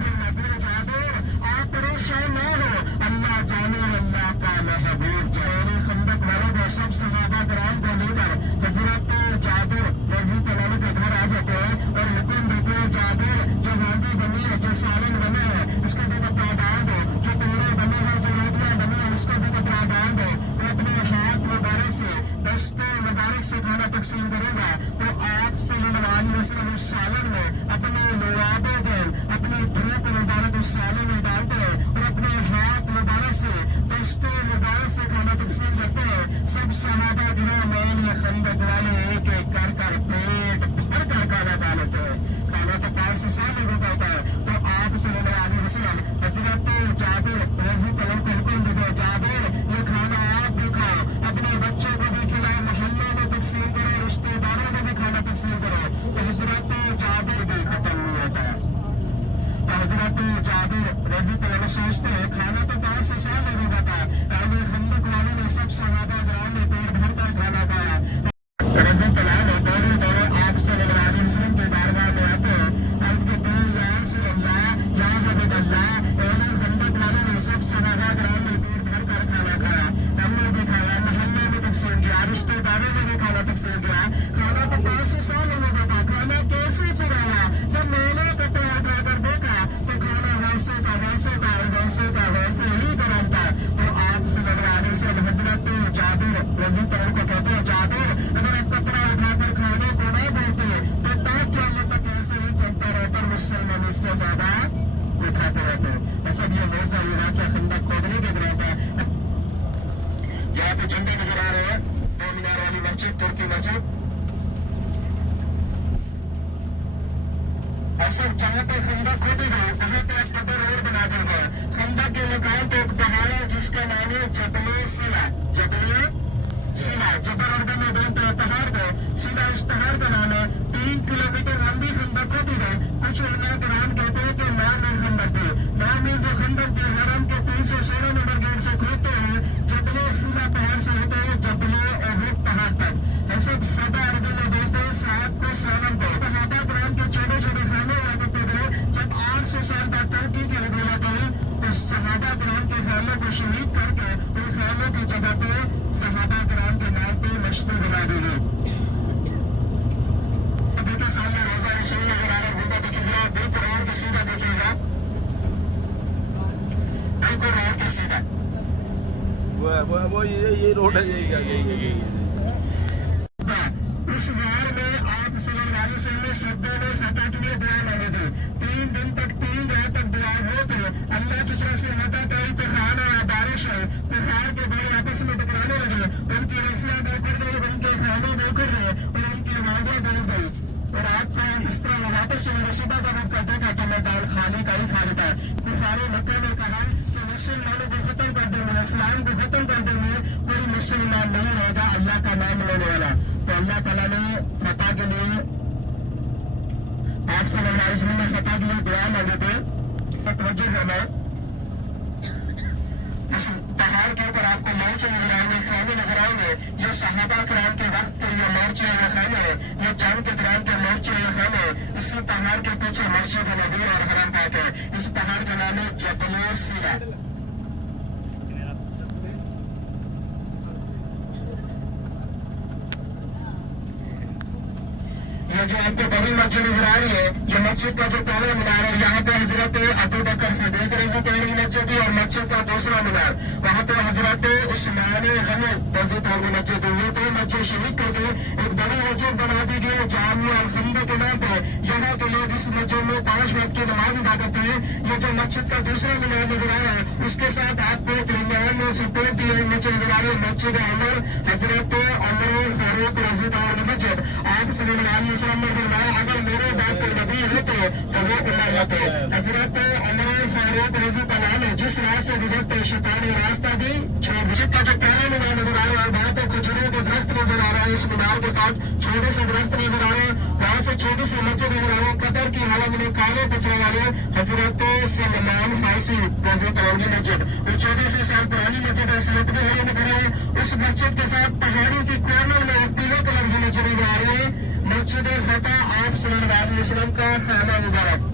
जाबिर आप परेशान न हो, अल्लाह जाने अल्लाह का महबूब जो अहले खंदक वालों को, सब सहाबा कराम को लेकर हजरत जाबिर रज़ी अल्लाह अन्हु के घर आ जाते हैं और हुक्म देते हैं, जाबिर जो हांडी बनी है, जो सालन बना है, इसको भी कपड़ा डाल दो, जो टुकड़े बने हैं, जो रोटियां बनी है, इसको भी कपड़ा डाल दो। वो अपने हाथ मुबारक से, दस्ते मुबारक से खाना तकसीम करेगा। तो आप सल्लल्लाहु अलैहि वसल्लम उस सालन में अपने लुआबे दें, अपनी धूप मुबारक उस सालन में डालते हैं और अपने हाथ मुबारक से, दस्ते मुबारक से खाना तकसीम करते हैं। सब सहाबा गिराम अहले खंदक वाले एक एक कर पेट भर कर खाना खा लेते हैं। खाना तो 5 से 7 लोगों का होता है। तो आप सल्लल्लाहु अलैहि वसल्लम हजरत जाबिर रज़ी अल्लाह अन्हु को हुक्म देते हैं, जाबिर ये खाना आप भी खाओ, अपने बच्चों को भी खिलाओ, मोहल्ले में तकसीम करो, रिश्तेदारों में भी खाना तकसीम करो। तो हजरत जाबिर भी खत्म नहीं होता है। तो हजरत जाबिर रज़ी अल्लाह अन्हु सोचते हैं, खाना तो 5 से 7 लोगों का था, अहले खंदक वालों ने, सब सहाबा कराम ने पेट भर कर खाना खाया। रज़ी अल्लाह अन्हु दौड़े दौड़े आप सल्लल्लाहु अलैहि वसल्लम की बारगाह में आते हैं, अर्ज करते हैं, या रसूल अल्लाह, या हबीब अल्लाह, अहले खंदक वालों ने, सब सहाबा कराम ने पेट भर कर खाना खाया, हमने भी खाया, मोहल्ले में तकसीम किया, रिश्तेदारों में भी खाना तकसीम किया। खाना तो 5 से 7 लोगों का था, खाना कैसे पूरा हुआ? जब मैंने कपड़ा उठाकर देखा तो खाना वैसे का वैसे का और वैसे का वैसे ही गरम था। तो आप सल्लल्लाहु अलैहि वसल्लम हजरत जाबिर रज़ी अल्लाह अन्हु को कहते हैं, जाबिर अगर आप कपड़ा उठाकर खाना उठाते रहते हैं। ऐसा भी मौजा ये वाक़या खंदक खोदने के दौरान था, जहाँ पे झंडे नजर आ रहे हैं, 2 मीनार वाली मस्जिद, तुर्की मस्जिद। ऐसा जहाँ पे खंदक खोदी गई वहाँ पे एक डबल रोड बना दिया गया। खंदक के मकान पे एक पहाड़ है जिसका नाम है जबले सिला। जबले सिला, जबल उर्दू में बोलते हैं पहाड़ को, सीधा इस पहाड़ का नाम है। 3 किलोमीटर लंबी खंदक खोदी गई। कुछ उलमा कुरान कहते हैं कि 9 मील खंदक थी। 9 मील जो खंदक थी हरम के 316 नंबर गेट से खोदते हैं, जबले सिला पहाड़ से होते हैं जबले उहुद पहाड़ तक। ऐसे सदा अरबी में बोलते हैं सात को सावन को। सहाबा कुरान के छोटे छोटे खाने हुआ करते थे। जब 800 साल बाद तरक्की की हुकूमत हुई तो सहाबा कुरान के खानों को शहीद करके उन खानों की जगह पे सहाबा कुरान के नाम पे मस्जिद बना दी गई। अभी के सामने रोजा रसूल नजर आ रहा है। गुंडा देखिएगा, बिल्कुल रोड के सीधा देखिएगा, बिल्कुल रोड के सीधा। वो ये रोड है, यही इस वार में आप सल्लल्लाहु अलैहि वसल्लम ने शब्दों में फतह के लिए दुआ मांगी थी। 3 दिन तक 3 रात तक दुआ होते अल्लाह की तरफ से मदद आई, तूफान आया, बारिश है, कुफार के बड़े आपस में टकराने लगे, उनकी रस्सियां बेकर गई, उनके खाने बेकर गए और उनकी वादियां डूब गई। और आप का इस तरह वापस से सुबह का वक्त देखा तो मैदान खाली का ही खाली था। कुफारे मक्का ने कहा कि मुसलमानों को खत्म कर देंगे, इस्लाम को खत्म कर देंगे, कोई मुसलमान नहीं रहेगा अल्लाह का नाम लेने वाला। तो अल्लाह ताला ने फतह के लिए आप सल्लल्लाहु अलैहि वसल्लम ने फतह के लिए दुआ मांगे थे। तवज्जो करना, इस पहाड़ के ऊपर आपको मोर्चे नजर आएंगे, खाने नजर आएंगे। ये सहाबा कराम के वक्त के ये मोर्चे या खाने, ये जंग के दौरान के मोर्चे या खाने। इसी पहाड़ के पीछे मस्जिद नबी और हरम पाक है। इस पहाड़ का नाम है जबले सिला। ये जो आपको बड़ी मस्जिद नजर आ रही है, ये मस्जिद का जो पहला मीनार है, यहाँ पे हजरत अबू बकर सिद्दीक रज़ी पहली मस्जिद है और मस्जिद का दूसरा मीनार, वहाँ पे हजरत उस्मान गनी रज़ी पहली मस्जिद है। ये 2 मस्जिद शहीद करके एक बड़ी मस्जिद बना दी गई है जामिया अल खंदक के नाम पे। यहाँ के लोग इस मस्जिद में 5 वक्त की नमाज अदा करते हैं। ये जो मस्जिद का दूसरा मीनार नजर आ रहा है, उसके साथ आपको दरमियान में सपोर्ट दी गई मस्जिद नजर आ रही है, मस्जिद उमर, हजरत उमर फारूक रज़ी पहली मस्जिद। आप सल्लल्लाहु अलैहि वसल्लम ने फरमाया अगर मेरे बाद कोई नबी होते तो वो उमर होते। हजरत उमर फारूक रज़ी अल्लाह ने जिस राह से गुजरते शैतान ये रास्ता भी छोड़। मस्जिद का जो पहला मीनार नजर आ रहा है, वहाँ पे खजूरों के दरख्त नजर आ रहा है, इस मीनार के साथ छोटे से दरख्त नजर आ रहे हैं। वहाँ से छोटी सी मस्जिद नजर आ रही है, कब्र की हालत में काले पत्थर वाले हजरत सलमान फारसी रज़ी अल्लाह की मस्जिद। वो 1400 साल पुरानी मस्जिद है, सीपी हरी नगर है। उस मस्जिद के साथ पहाड़ी की कॉर्नर में एक पीले कलर की मस्जिद नजर आ रही है, मस्जिद फतह आप सल्लल्लाहु अलैहि वसल्लम का खाना मुबारक।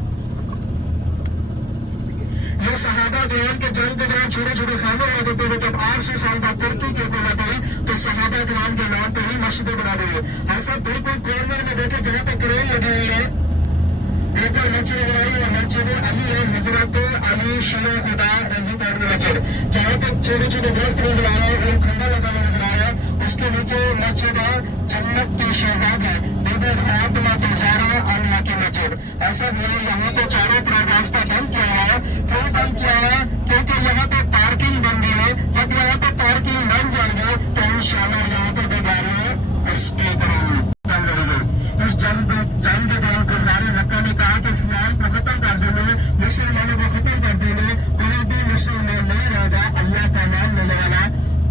ये सहाबा कराम के जंग के दौरान छोटे छोटे खाने लगे थे। जब 800 साल बाद तुर्की की हुकूमत आई तो सहाबा कराम के नाम पे ही मस्जिदें बना दी गई। ऐसा बिल्कुल कॉर्नर में देखे जहाँ पे क्रेन लगी हुई है, एक और मस्जिद नजर आई है, मस्जिद अली है, हजरत अली शेर खुदा रज़ी पहली मस्जिद। जहाँ पे छोटे छोटे दरख्त नजर आ रहे हैं, एक खंभा लगा हुआ नजर आ रहा है, उसके नीचे मस्जिद है जन्नत की शहजादी बीबी फातिमा ज़हरा अन्हा की मस्जिद। ऐसा भी है यहाँ पे चारों तरफ रास्ता बंद किया हुआ है। क्यों बंद किया हुआ है? क्योंकि यहाँ पे पार्किंग बन रही है। जब यहाँ पे पार्किंग बन जाएगी तो इंशाल्लाह यहाँ पे भी गाड़ियाँ स्टे करेंगी। इस जंग के दौरान कुफार मक्का ने कहा कि इस्लाम को खत्म कर देने, मुसलमानों को खत्म कर देने, कोई भी मुसलमान नहीं रहेगा अल्लाह का नाम लेने वाला।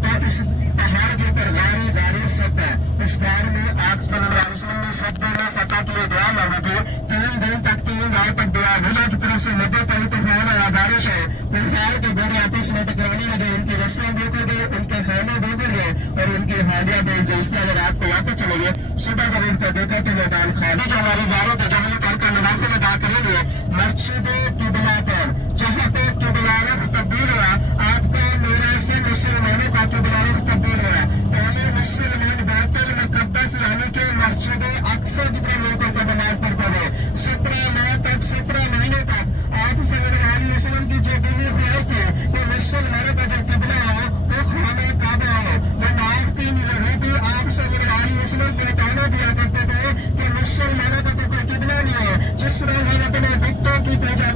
तो इस पहाड़ के ऊपर गाड़ी सत्ता है। इस गाड़ में आप सल्लल्लाहु अलैहि वसल्लम ने सब्दों में फतह के लिए दुआ मांगी थी। 3 दिन तक 3 रात तक दुआ अल्लाह की तरफ से मदद आई, तूफान आया, बारिश है, कुफार के बड़े आपस में टकराने लगे, उनकी रस्सियां बेकर गए, उनके खाने बेकर गए और उनकी हालियां बेच गई। इसलिए अगर आपको वापस चलेंगे सुबह का वक्त देखा तो मैदान खाली जो हमारी ज़ारत है, जब हम करके नवाफिल अदा करेंगे मस्जिद किबला पर, जहाँ पे किबला रख तब्दील हुआ, आपका मेरा से मुसलमानों का किबला रख तब्दील हुआ। पहले मुसलमान बैतुल मुक़द्दस यानी कि मस्जिद अक्सा की तरह लोगों को नमाज पढ़ते थे। 17 माह तक 17 महीने तक आप सल्लल्लाहु अलैहि वसल्लम की जो दिली ख्वाहिश थी कि मुसलमानों का जो किबला हो वो खाना काबा हो। वो नाफिकीन यहूदी आप सल्लल्लाहु अलैहि वसल्लम को कहना दिया करते थे कि मुसलमानों का तो कोई किबला नहीं है। जिस तरह हम अपने बुतों की पूजा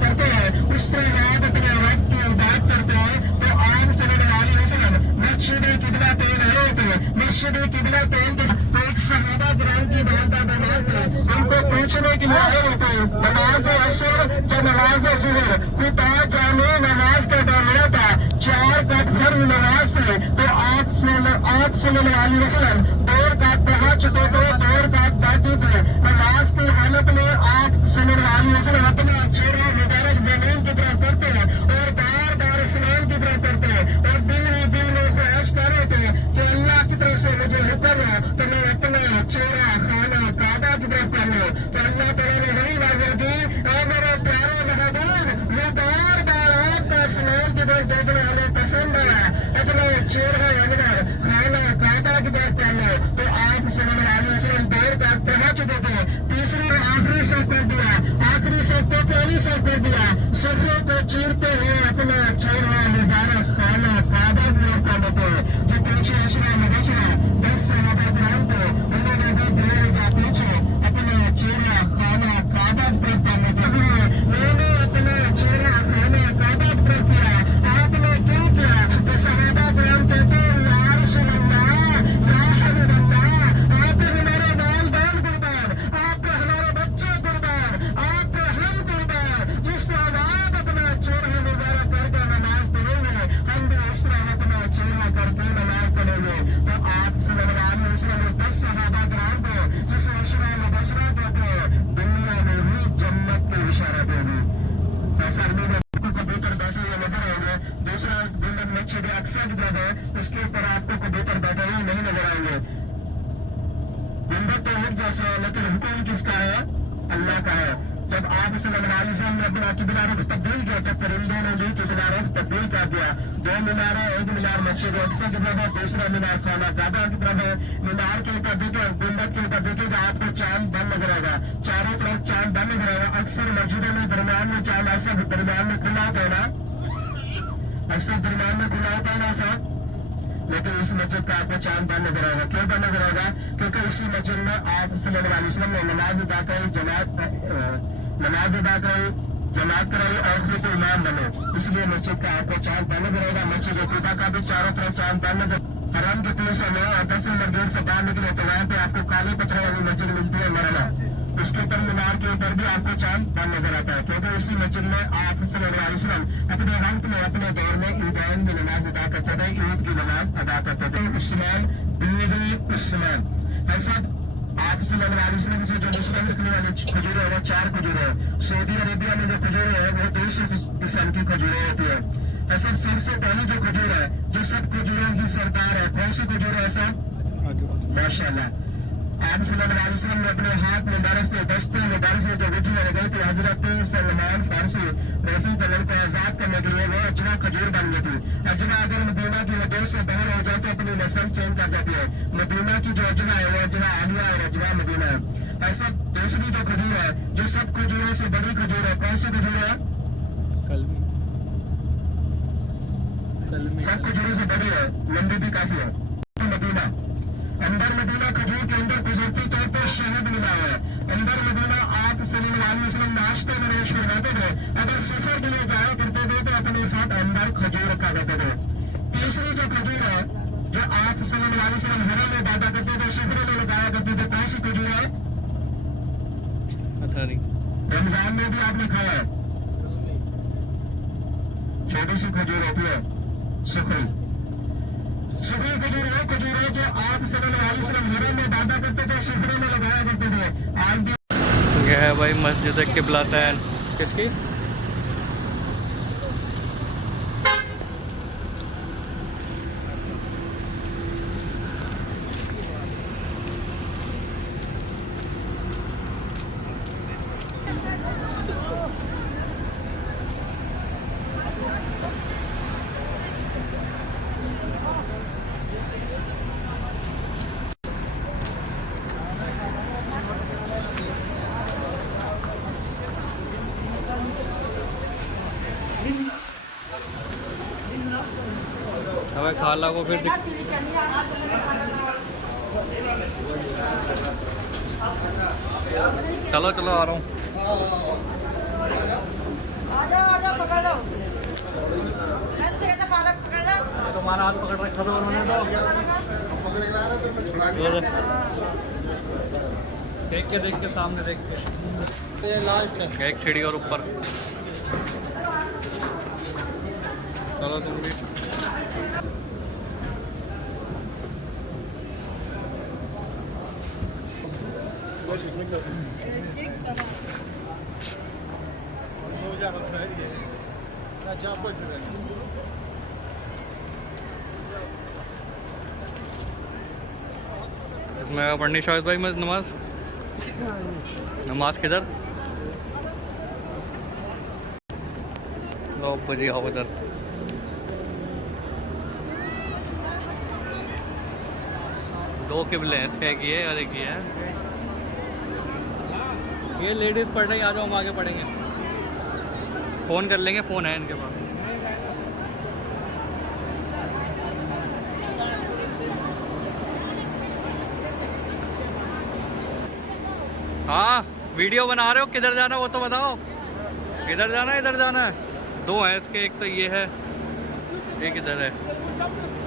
کہ نماز ظہر خدا جانے نماز کا ٹائم ہوا تھا، 4 رکعت فرض نماز تھے، تو آپ صلی اللہ علیہ وسلم 2 رکعت پڑھا چکے تھے، 2 رکعت باقی تھے۔ نماز کی حالت میں آپ صلی اللہ علیہ وسلم اپنا چہرہ مبارک زمین کی طرف کرتے ہیں اور بار بار اسلام کی طرف کرتے ہیں، اور دل ہی دل میں خواہش کر رہے تھے کہ اللہ کی طرف سے مجھے حکم ہے تو میں اپنا چہرہ خانہ کعبہ کی طرف کر لوں۔ تو اللہ تعالیٰ نے وہی نازل کی، اے میرے پیارے محبوب، میں بار بار آپ کا اسلام کی طرف دیکھنا ہمیں پسند ہے، اپنا چہرہ اندر خانہ کعبہ کی طرف کر لو۔ تو آپ صلی اللہ علیہ وسلم 2 رکعت پڑھا چکے تھے، تیسری میں آخری صف کر دیا، آخری صف کو پہلی صف کر دیا، صفوں کو چیرتے ہوئے اپنا چہرہ مبارک خانہ کعبہ کی طرف کر لیتے ہیں۔ جو پیچھے اشرا مبشرہ 10 صحابہ کرام کو انہوں نے بھی دیر کا پیچھے اپنا چہرہ خانہ کعبہ کی طرف کر لیتے ہیں۔ میں نے اپنا چہرہ خانہ کعبہ کی طرف کیا، آپ نے کیوں کیا؟ تو صحابہ کرام کہتے ہیں یا رسول اللہ، یا حبیب اللہ، آپ نے ہمارے والدین قربان، آپ نے ہمارے بچے قربان، آپ نے ہم قربان، جس طرح آپ اپنا چہرہ مبارک کر کے نماز پڑھیں گے، ہم بھی اس طرح اپنا چہرہ کر کے نماز پڑھیں گے۔ تو آپ صلی اللہ علیہ وسلم اس 10 صحابہ کرام کو جسے اشرا مبشرہ کہتے ہیں، دنیا میں ہی جنت کے اشارہ دے دی۔ ایسا نہیں ہے آپ کو کبوتر بیٹھے ہوئے نظر آئیں گے، دوسرا گنبد مسجد اقصی کی طرف ہے، اس کے اوپر آپ کو کبوتر بیٹھے ہوئے نہیں نظر آئیں گے۔ گنبد تو ایک جیسا ہے لیکن حکم کس کا ہے؟ اللہ کا ہے۔ جب آپ صلی اللہ علیہ وسلم نے اپنا قبلہ رخ تبدیل کیا تو پرندوں نے بھی قبلہ رخ تبدیل کر دیا۔ 2 مینار ہے، ایک مینار مسجد اقصی کی طرف ہے، دوسرا مینار خانہ کعبہ کی طرف ہے۔ مینار کے اوپر دیکھیں، گنبد کے اوپر دیکھیں گا آپ کو چاند بند نظر آئے گا، چاروں طرف چاند بند نظر آئے گا۔ اکثر مسجدوں میں درمیان میں چاند ایسا درمیان میں کھلا ہوتا ہے نا، اکثر درمیان میں کھلا ہوتا ہے نا ایسا، لیکن اس مسجد کا آپ کو چاند بند نظر آئے گا۔ کیوں بند نظر آئے گا؟ کیونکہ اسی مسجد میں آپ صلی اللہ علیہ وسلم نے نماز ادا کرائی اور خود امام بنے، اس لیے مسجد کا آپ کو چاند بند نظر آئے گا۔ مسجد خدا کا بھی چاروں طرف چاند بند نظر، حرم کے 300 میں اور 10 نمبر گیٹ سے باہر نکلے تو وہاں پہ آپ کو کالے پتھر والی مسجد ملتی ہے مرنا، اس کے اوپر مینار کے اوپر بھی آپ کو چاند بند نظر آتا ہے، کیونکہ اسی مسجد میں آپ صلی اللہ علیہ وسلم اپنے وقت میں اپنے دور میں عیدین کی نماز ادا کرتے تھے، عید کی نماز ادا کرتے تھے۔ عثمان بن عثمان ایسا آپ صلی اللہ علیہ وسلم سے جو مسلم رکھنے والے کھجورے ہیں وہ 4 کھجورے ہیں۔ سعودی عربیہ میں جو کھجورے ہیں وہ 200 قسم کی کھجورے ہوتی ہیں۔ ایسا سب سے پہلی جو کھجور ہے جو سب کھجوروں کی سردار ہے، کون سی کھجور ہے ایسا؟ ماشاء اللہ۔ آپ صلی اللہ علیہ وسلم نے اپنے ہاتھ مبارک سے دستے مبارک سے جو گٹھیاں لگائی تھی، حضرت سلمان فارسی رضی اللہ عنہ کو آزاد کرنے کے لیے وہ اجوا کھجور بن گئی تھی۔ اجوا اگر مدینہ کی حدود سے باہر ہو جائے تو اپنی نسل چینج کر جاتی ہے۔ مدینہ کی جو اجوا ہے وہ اجوا عالیہ اور اجوا مدینہ ہے۔ ایسا دوسری جو کھجور ہے جو سب کھجوروں سے بڑی کھجور ہے، کون سی کھجور ہے؟ سب کھجوروں سے بڑی ہے، لمبی بھی کافی ہے۔ مدینہ اندر مدینہ کھجور کے اندر گزرتی طور پر شہد ملا ہے۔ اندر مدینہ آپ صلی اللہ علیہ وسلم ناشتے میں نوش فرماتے تھے، اگر سفر کے لیے جایا کرتے تھے تو اپنے ساتھ اندر کھجور رکھا کرتے تھے۔ تیسری جو کھجور ہے جو آپ صلی اللہ علیہ وسلم حرم میں بادا کرتے تھے، سفروں میں لگایا کرتے تھے، کون سی کھجور ہے؟ رمضان میں بھی آپ نے کھایا ہے، چھوٹی سی کھجور ہوتی ہے سکھری۔ سکھری کھجور وہ کھجور ہے جو آپ صلی اللہ علیہ وسلم حرم میں بادا کرتے تھے، سفروں میں لگایا کرتے تھے۔ آج بھی یہ ہے بھائی مسجد قبلتین، کس کی؟ ہمیں خالہ کو پھر چلو چلو آ رہا ہوں۔ تمہارا ہاتھ پکڑ رکھا تھا انہوں نے، تو دیکھ کے سامنے دیکھ کے ایک سیڑھی اور اوپر चलो तुम भी। इसमें पढ़नी शायद भाई मैं नमाज किधर लो बजी आओ उधर। दो किबले हैं इसका, एक ये और एक ये है। ये लेडीज़ पढ़ रही, आ जाओ हम आगे पढ़ेंगे। फ़ोन कर लेंगे, फ़ोन है इनके पास। हाँ वीडियो बना रहे हो, किधर जाना है वो तो बताओ। इधर जाना है, इधर जाना है। दो हैं इसके, एक तो ये है, एक इधर है।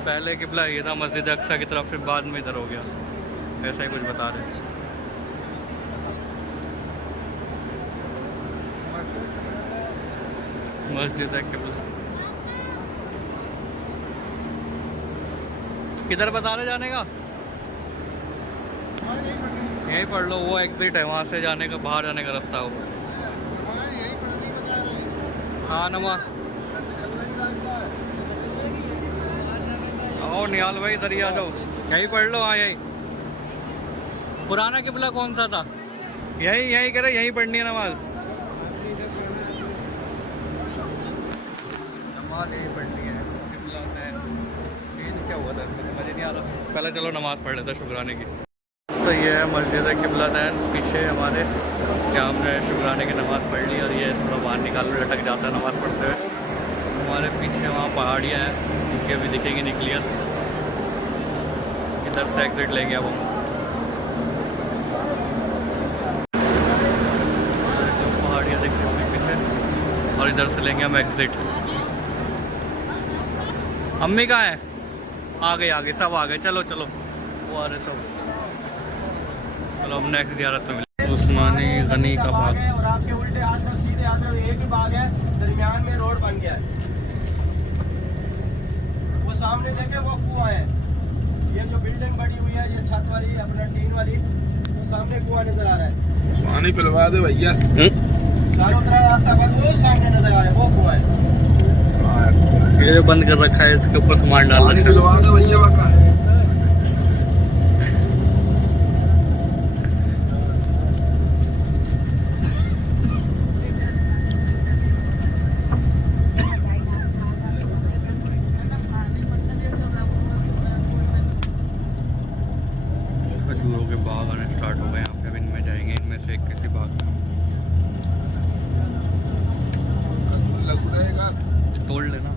पहले किबला ये था मस्जिद अक्सा की तरफ, फिर बाद में इधर हो गया, ऐसा ही कुछ बता रहे हैं। मस्जिद है किबला किधर बता रहे जाने का? यहीं पढ़ लो, वो एग्जिट है, वहाँ से जाने का, बाहर जाने का रास्ता हो। हाँ नमा आओ निहाल भाई, इधर ही आ जाओ, यहीं पढ़ लो। हाँ यहीं। पुराना किबला कौन सा था? यहीं यहीं करे, यहीं पढ़नी है नमाज। नमाज यहीं पढ़नी है। किबला है क्या हुआ था इसमें समझ नहीं आ रहा। पहले चलो नमाज पढ़ लेते शुक्राने की। तो ये है मस्जिद किबला तैन पीछे हमारे, क्या हमने शुक्राने की नमाज़ पढ़ ली और ये थोड़ा बाहर निकाल लटक जाता है नमाज़ पढ़ते हुए। हमारे पीछे वहाँ पहाड़ियाँ हैं, उनके अभी दिखेंगे नहीं क्लियर। इधर से एग्जिट लेंगे अब हम। पहाड़ियाँ दिख रही होंगी पीछे, और इधर से लेंगे हम एग्जिट। अम्मी कहाँ है? आ गए सब आ गए। चलो चलो वो आ रहे सब। चलो हम नेक्स्ट ज़ियारत में मिले। उस्मानी गनी का बाग है और आपके उल्टे हाथ में सीधे हाथ में एक ही बाग है, दरमियान में रोड बन गया है। वो सामने देखे वो कुआं है, ये जो बिल्डिंग बनी हुई है, ये छत वाली अपना टीन वाली, वो सामने कुआं नजर आ रहा है। पानी पिलवा दे भैया। चारों तरफ रास्ता बंद, वो सामने नजर आ रहा है, वो कुआं है। ये बंद कर रखा है, इसके ऊपर सामान डाल रखा है। पिलवा दे भैया वहाँ। खजूरों के बाग आने स्टार्ट हो गए यहाँ पे। अब इनमें जाएंगे, इनमें से एक किसी बाग में लग रहेगा, तोड़ लेना,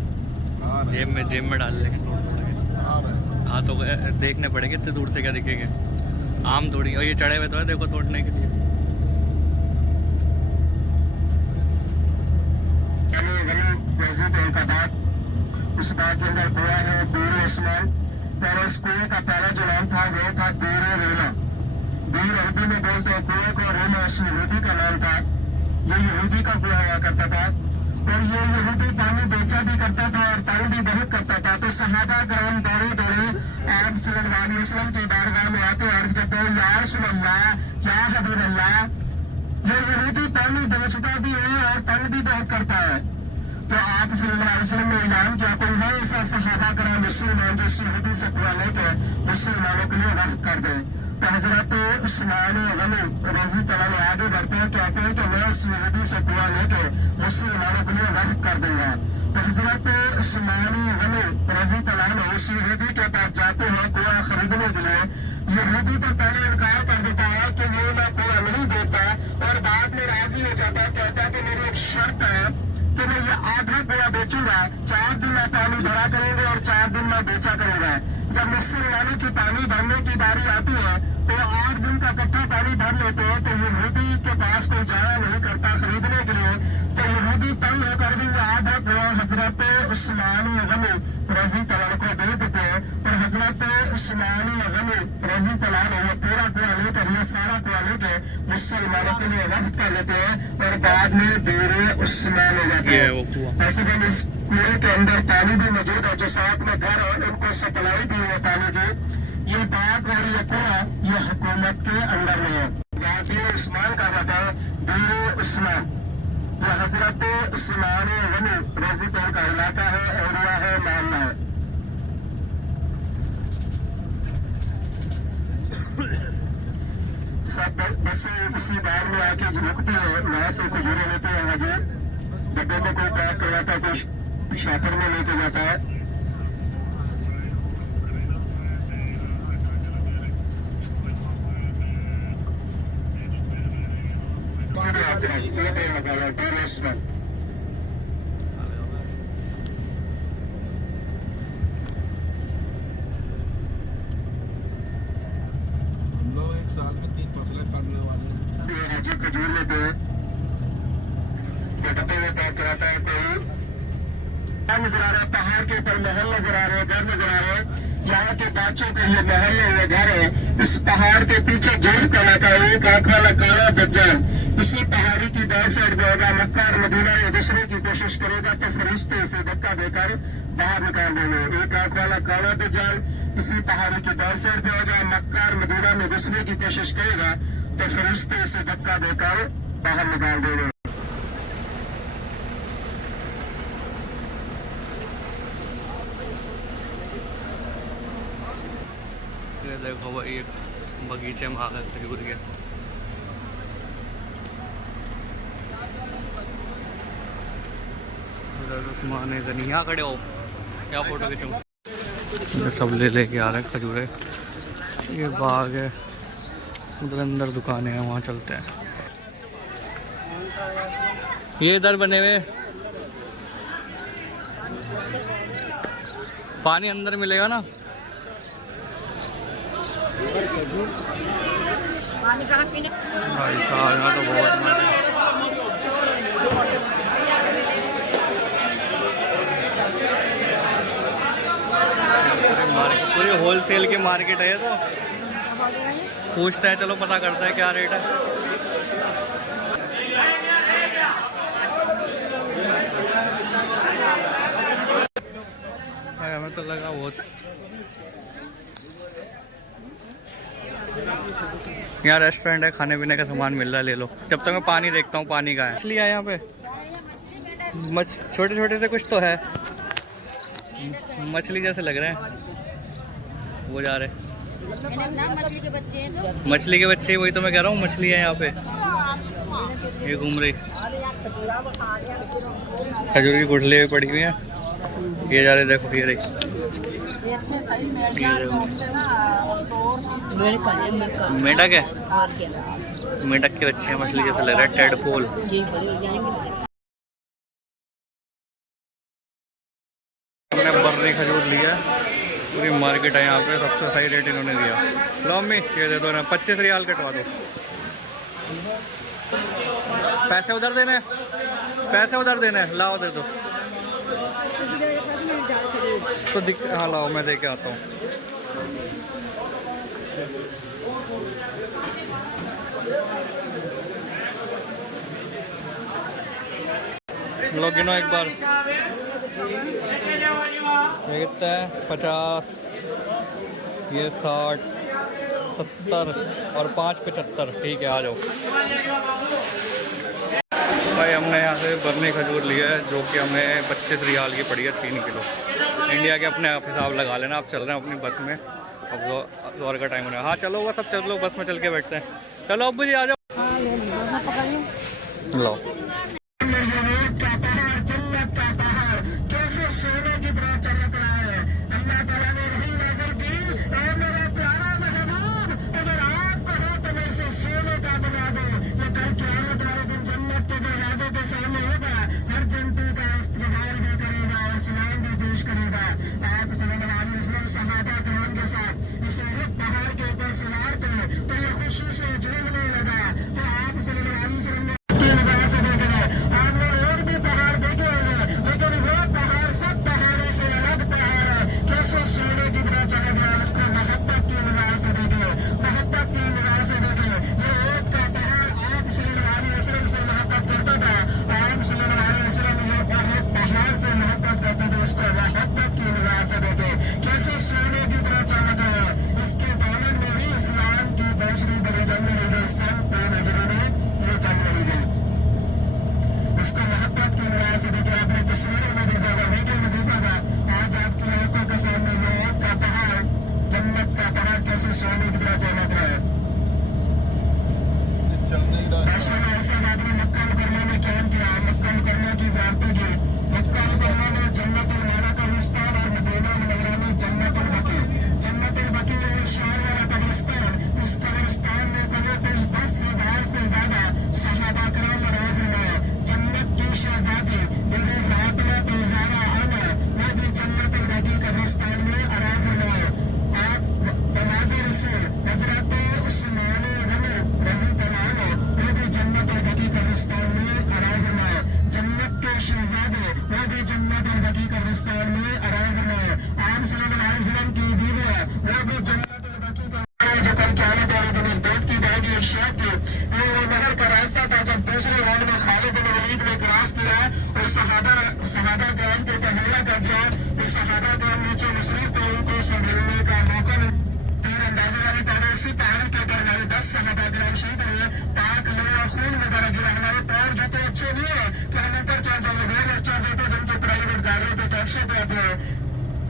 जेब में डाल ले। हाँ तो देखने पड़ेंगे इतने दूर से क्या दिखेंगे। आम तोड़ी, और ये चढ़े हुए तो है देखो तोड़ने के लिए। उस बाग के अंदर कुआं है, बीर उस्मान। पहले इस कुएं का पहला जो नाम था वो था बीर रेना। बीर अरबी में बोलते हैं कुएं को, रेना उस यहूदी का नाम था। ये यहूदी का कुआं हुआ करता था, और ये यहूदी पानी बेचा भी करता था और तंग भी बहुत करता था। तो सहाबा कराम दौड़े दौड़े आप सल्लल्लाहु अलैहि वसल्लम की बारगाह में आते अर्ज करते हैं, या रसूल अल्लाह, या हबीब अल्लाह, ये यहूदी पानी बेचता भी है और तंग भी बहुत करता है। तो आप सल्लल्लाहु अलैहि वसल्लम ने ऐलान किया, कोई है ऐसा सहाबा कराम मुसलमान जो इस यहूदी से कुआं लेके मुसलमानों के लिए वक्फ कर दे। तो हजरत उस्मान गनी रज़ी अल्लाह अन्हु आगे बढ़ते हैं, कहते हैं कि मैं इस यहूदी से कुआं लेके मुसलमानों के लिए वक्फ कर दूंगा। तो हजरत उस्मान गनी रज़ी अल्लाह अन्हु उस यहूदी के पास जाते हैं कुआं खरीदने के लिए। यहूदी तो पहले इनकार कर देता है कि ये मैं कुआं नहीं देता, और बाद में राजी हो जाता है, कहता है कि मेरी एक शर्त है कि मैं ये आधा कुआं बेचूंगा, 4 दिन में पानी भरा करेंगे और 4 दिन में बेचा करेंगे। जब मुसलमानों की पानी भरने की बारी आती है तो 8 दिन का इकट्ठा पानी भर लेते हैं। तो यहूदी के पास कोई जाया नहीं करता खरीदने के लिए, तो यहूदी तंग होकर भी ये आधा कुआं हजरत उस्मान गनी रज़ी अल्लाह को दे देते हैं, और हजरत उस्मान गनी रज़ी अल्लाह ये पूरा कुआं लेकर یہ سارا کالج ہے مسلمانوں کے لیے وقف کر لیتے ہیں اور بعد میں بیر عثمان ہو جاتے یہ ہے ہیں. وہ کنواں. ایسے کہ اس کنویں کے اندر پانی بھی موجود ہے. جو ساتھ میں گھر ہے ان کو سپلائی دی ہے پانی کی. یہ باغ اور یہ کنواں یہ حکومت کے اندر میں ہے. وادی عثمان کا جاتا ہے بیر عثمان. یہ حضرت عثمان غنی رضی اللہ عنہ کا علاقہ ہے, ایریا ہے, محلہ ہے. سب بسیں اسی باغ میں آ کے جو رکتی ہے وہاں سے کھجورے لیتے ہیں حاجی. ڈبے میں کوئی پیک کرواتا ہے, کوئی شاپر میں لے کے جاتا ہے. سیدھے آتے ہیں یہ دیر لگا ہے بیر عثمان. ہم لوگ ایک سال میں 3 فصلیں کرنے والے ہیں. یہ حاجی کھجور لیتے ہیں, یہ ڈبے میں پیک کراتا ہے. کوئی نظر آ رہا ہے, پہاڑ کے اوپر محل نظر آ رہے ہیں, گھر نظر آ رہے ہیں. یہاں کے بچوں کے یہ محل ہے, یہ گھر ہے. اس پہاڑ کے پیچھے جلف کا علاقہ ہے, ایک آنکھ والا کالا دجال اسی پہاڑی کی بیک سائڈ پہ ہوگا. مکہ اور مدینہ میں گھسنے کی کوشش کرے گا تو فرشتے اسے دھکا دے کر باہر نکال دیں گے. ایک آنکھ والا کالا دجال اسی پہاڑی کی بیک سائڈ پہ ہوگا. مکہ اور مدینہ میں گھسنے کی کوشش کرے گا تو فرشتے اسے دھکا دے کر باہر نکال دیں گے. یہ دیکھو بھائی ایک باغیچے میں آ گئے کھجور کے. عثمان غنی یہاں کھڑے ہو, کیا فوٹو کھینچوں. یہ سب لے کے آ رہے ہیں کھجورے. یہ باغ ہے, ادھر اندر دکانیں ہیں, وہاں چلتے ہیں. یہ ادھر بنے ہوئے پانی اندر ملے گا نا. بھائی صاحب یہاں تو بہت پوری ہول سیل کی مارکیٹ ہے. یہ تو پوچھتا ہے, چلو پتہ کرتا ہے کیا ریٹ ہے. ہمیں تو لگا بہت. یہاں ریسٹورینٹ ہے, کھانے پینے کا سامان مل رہا ہے, لے لو. جب تک میں پانی دیکھتا ہوں پانی کا ہے. مچھلی ہے یہاں پہ, چھوٹے چھوٹے سے کچھ تو ہے, مچھلی جیسے لگ رہے ہیں. وہ جا رہے مچھلی کے بچے, وہی تو میں کہہ رہا ہوں مچھلی ہے یہاں پہ. یہ گھوم رہی کھجور کی گٹھلی بھی پڑی ہوئی ہیں. یہ جا رہے دیکھو, یہ رہی. میڈک ہے, میڈک کے بچے ہیں, مچھلی جیسے لگ رہا ہے. ٹیڈ پول. ہم نے برنی کھجور لیا, پوری مارکیٹ ہے یہاں پہ, سب سے صحیح ریٹ انہوں نے دیا. لو امی یہ دے دو نا, 25 ریال کٹوا دو. پیسے ادھر دینے, پیسے ادھر دینے, لاؤ دے دو تو ہاں لاؤ میں دے کے آتا ہوں. لو گنو ایک بار. یہ کتنا ہے, 50, یہ 60, 70 اور 5 75. ٹھیک ہے آ جاؤ. بھائی ہم نے یہاں سے برنی کھجور لیا ہے جو کہ ہمیں 25 ریال کی پڑی ہے 3 کلو. انڈیا کے اپنے آپ حساب لگا لینا. آپ چل رہے ہیں اپنی بس میں, اب زور کا ٹائم ہونا ہے. ہاں چلو وہ سب چلو, بس میں چل کے بیٹھتے ہیں. چلو ابو جی آ جاؤ. لو جنت کا پہاڑ کیسے سونے کی طرح چمک رہا ہے. اللہ تعالیٰ نے رحم نازل کی, اے میرا پیارا محبوب, اگر آپ کہو تو میں اسے سونے کا بنا دو. یہ کل قیامت والے دن جنت کے دروازوں کے سامنے ہوگا. ہر جنتی کا استقبال بھی کرے گا اور سلام بھی پیش کرے گا. آپ صلی اللہ علیہ وسلم صحابہ کرام کے ساتھ اس پہاڑ کے اوپر سوار تھے تو یہ خوشی سے جھومنے لگا. تو آپ صلی اللہ علیہ وسلم نے آپ نے اور بھی پہاڑ دیکھے ہوں گے, لیکن وہ پہاڑ سب پہاڑوں سے الگ پہاڑ ہے. کیسے سونے کی طرح چلا گیا. اس کو محبت کی نگاہ سے دیکھے, محبت کی نگاہ سے دیکھے. सन 3 हिजरी में ये जंग लड़ी गई। उसको मोहब्बत की वजह से देखिए, आपने तस्वीरों में देखा होगा, वीडियो में देखा होगा, आज आपकी आंखों के सामने मौत का पहाड़, जन्नत का पहाड़ कैसे सोने की तरह चमक रहा है। चल नहीं रहा है। माशाअल्लाह, ऐसे आदमी मक्का मुकरमा में क्या किया, मक्का मुकरमा की ज़ियारतें की, मक्का मुकरमा में जन्नतुल माला का विस्तार और मदीना मुनव्वरा में जन्नतुल बकी। जन्नतुल बकी है शान वाला कब्रिस्तान। इस कब्रिस्तान में करीब 10,000 से ज्यादा सहाबा कराम आराम फरमाए। जन्नत की शहजादी बीबी फातिमा तो ज़हरा आना, वो भी जन्नतुल बकी कब्रिस्तान में आराम फरमाए। आप दमाद रसूल हजरत उस्मान गनी रज़ी अल्लाह अन्हु, वो भी जन्नतुल बकी कब्रिस्तान में आराम फरमाए। जन्नत के शहजादे, वो भी जन्नतुल बकी कब्रिस्तान में आराम फरमाए। आम सल्लल्लाहु अलैहि वसल्लम की बीवी है, वो भी जन्नतुल बकी का जो कल क़यामत वाले दिन एक दूध की बहगी एक शहद थी। ये वो नहर का रास्ता था जब दूसरे राउंड में खालिद बिन वलीद ने क्रॉस किया और सहाबा कराम के ऊपर हमला कर दिया, तो सहाबा कराम नीचे मसरूफ थे, उनको संभलने का मौका नहीं। तीर अंदाजे वाली पैदा इसी पहाड़ी के ऊपर हमारे 10 सहाबा कराम शहीद हुए। पाक लोग और खून वगैरह गिरा। हमारे पैर जूते अच्छे नहीं है कि हम ऊपर चढ़ जाएंगे, लोग चढ़ जाते जिनके प्राइवेट गाड़ियों पे टैक्सी पे आते हैं।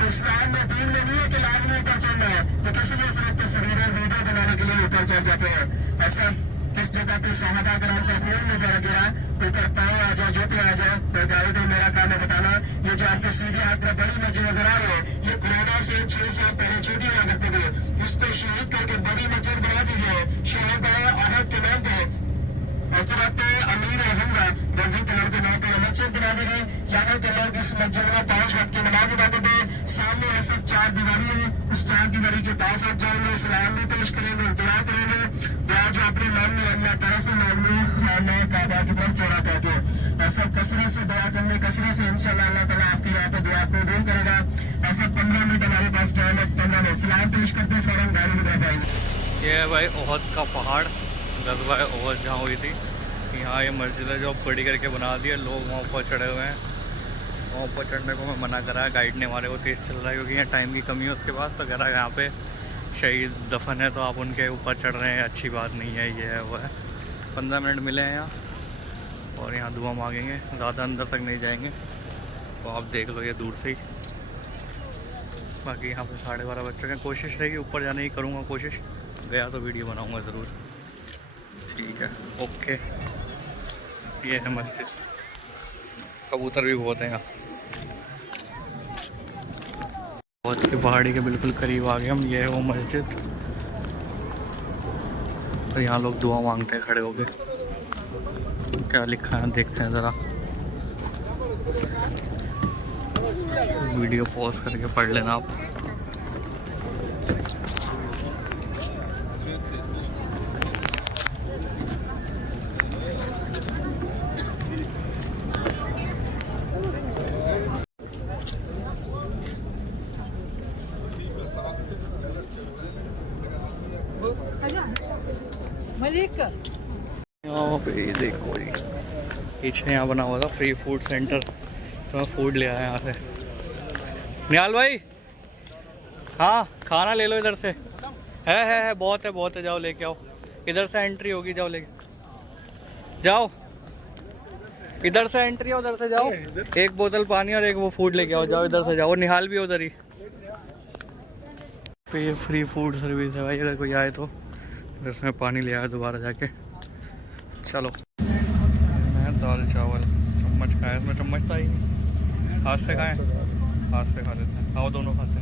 इस्लाम में दीन में नहीं है कि लाजमी ऊपर चढ़ना है, तो किसी भी सिर्फ तस्वीरें वीडियो बनाने के लिए ऊपर चढ़ जाते हैं। ऐसा किस जगह पे सहाबा कराम का खून वगैरह गिरा, ऊपर पाँव आ जाए, जूते आ जाए, तो गाड़ी को मेरा काम है बताना। ये जो आपके सीधे हाथ में बड़ी मस्जिद नजर आ रही है, ये कोरोना से 6 साल पहले छोटी हुआ करती थी। इसको शहीद करके बड़ी मस्जिद बना दी गई है शहीद अहद के नाम पे, हजरत अमीर हमजा रज़ी अल्लाह के नाम पे मस्जिद बना दी गई। यहाँ के लोग इस मस्जिद में 5 वक्त की नमाज अदा करते हैं। सामने ऐसे 4 दीवारी है, उस 4 दीवारी के पास आप जाएंगे, सलाम भी पेश करेंगे, दुआ करेंगे। दुआ जो अपने मांगनी अल्लाह ताला से मांगनी, खाना काबा की तरफ चौड़ा करके ऐसा कसरत से दुआ करने, कसरत से इंशाल्लाह अल्लाह ताला आपकी यहाँ पे दुआ कबूल करेगा। ऐसा 15 मिनट हमारे पास टाइम है, 15 मिनट सलाम पेश करते फौरन गाड़ी में बैठ आएंगे। ये है भाई ओहद का पहाड़, ग़ज़वा ओहद जहाँ हुई थी। यहाँ ये मस्जिद है जो बड़ी करके बना दी है, लोग वहाँ ऊपर चढ़े हुए हैं। वहाँ ऊपर चढ़ने को मैं मना करा है, गाइड ने हमारे को तेज़ चल रहा है क्योंकि यहाँ टाइम की कमी है उसके पास। तो कह रहा है यहाँ पे शहीद दफन है, तो आप उनके ऊपर चढ़ रहे हैं, अच्छी बात नहीं है, ये है वो है। 15 मिनट मिले हैं यहाँ, और यहाँ दुआ मांगेंगे, ज़्यादा अंदर तक नहीं जाएंगे। तो आप देख लो ये दूर से ही। बाकी यहाँ पे 12:30 बज चुके हैं। कोशिश रहेगी ऊपर जाने की, करूँगा कोशिश, गया तो वीडियो बनाऊँगा ज़रूर। ठीक है, ओके। ये है मस्जिद, कबूतर भी बहुत हैं यहाँ। बहुत की पहाड़ी के बिल्कुल करीब आ गए हम। ये है वो मस्जिद, और यहाँ लोग दुआ मांगते हैं खड़े होके। क्या लिखा है देखते हैं ज़रा, वीडियो पॉज करके पढ़ लेना आप। यहाँ पे देखो जी, पीछे यहाँ बना हुआ था फ्री फूड सेंटर, तो मैं फूड ले आया यहाँ से। निहाल भाई, हाँ खाना ले लो इधर से। है बहुत है, जाओ लेके आओ। इधर से एंट्री होगी, जाओ लेके जाओ। इधर से एंट्री है, उधर से जाओ। एक बोतल पानी और एक वो फूड लेके आओ, जाओ इधर से जाओ। निहाल भी उधर ही पे। ये फ्री फूड सर्विस है भाई, अगर कोई आए तो इसमें पानी ले आया दोबारा जाके। चलो, मैं दाल चावल चम्मच खाया, इसमें चम्मच था ही, हाथ से खाएं, हाथ से खा लेते हैं। आओ दोनों खाते हैं।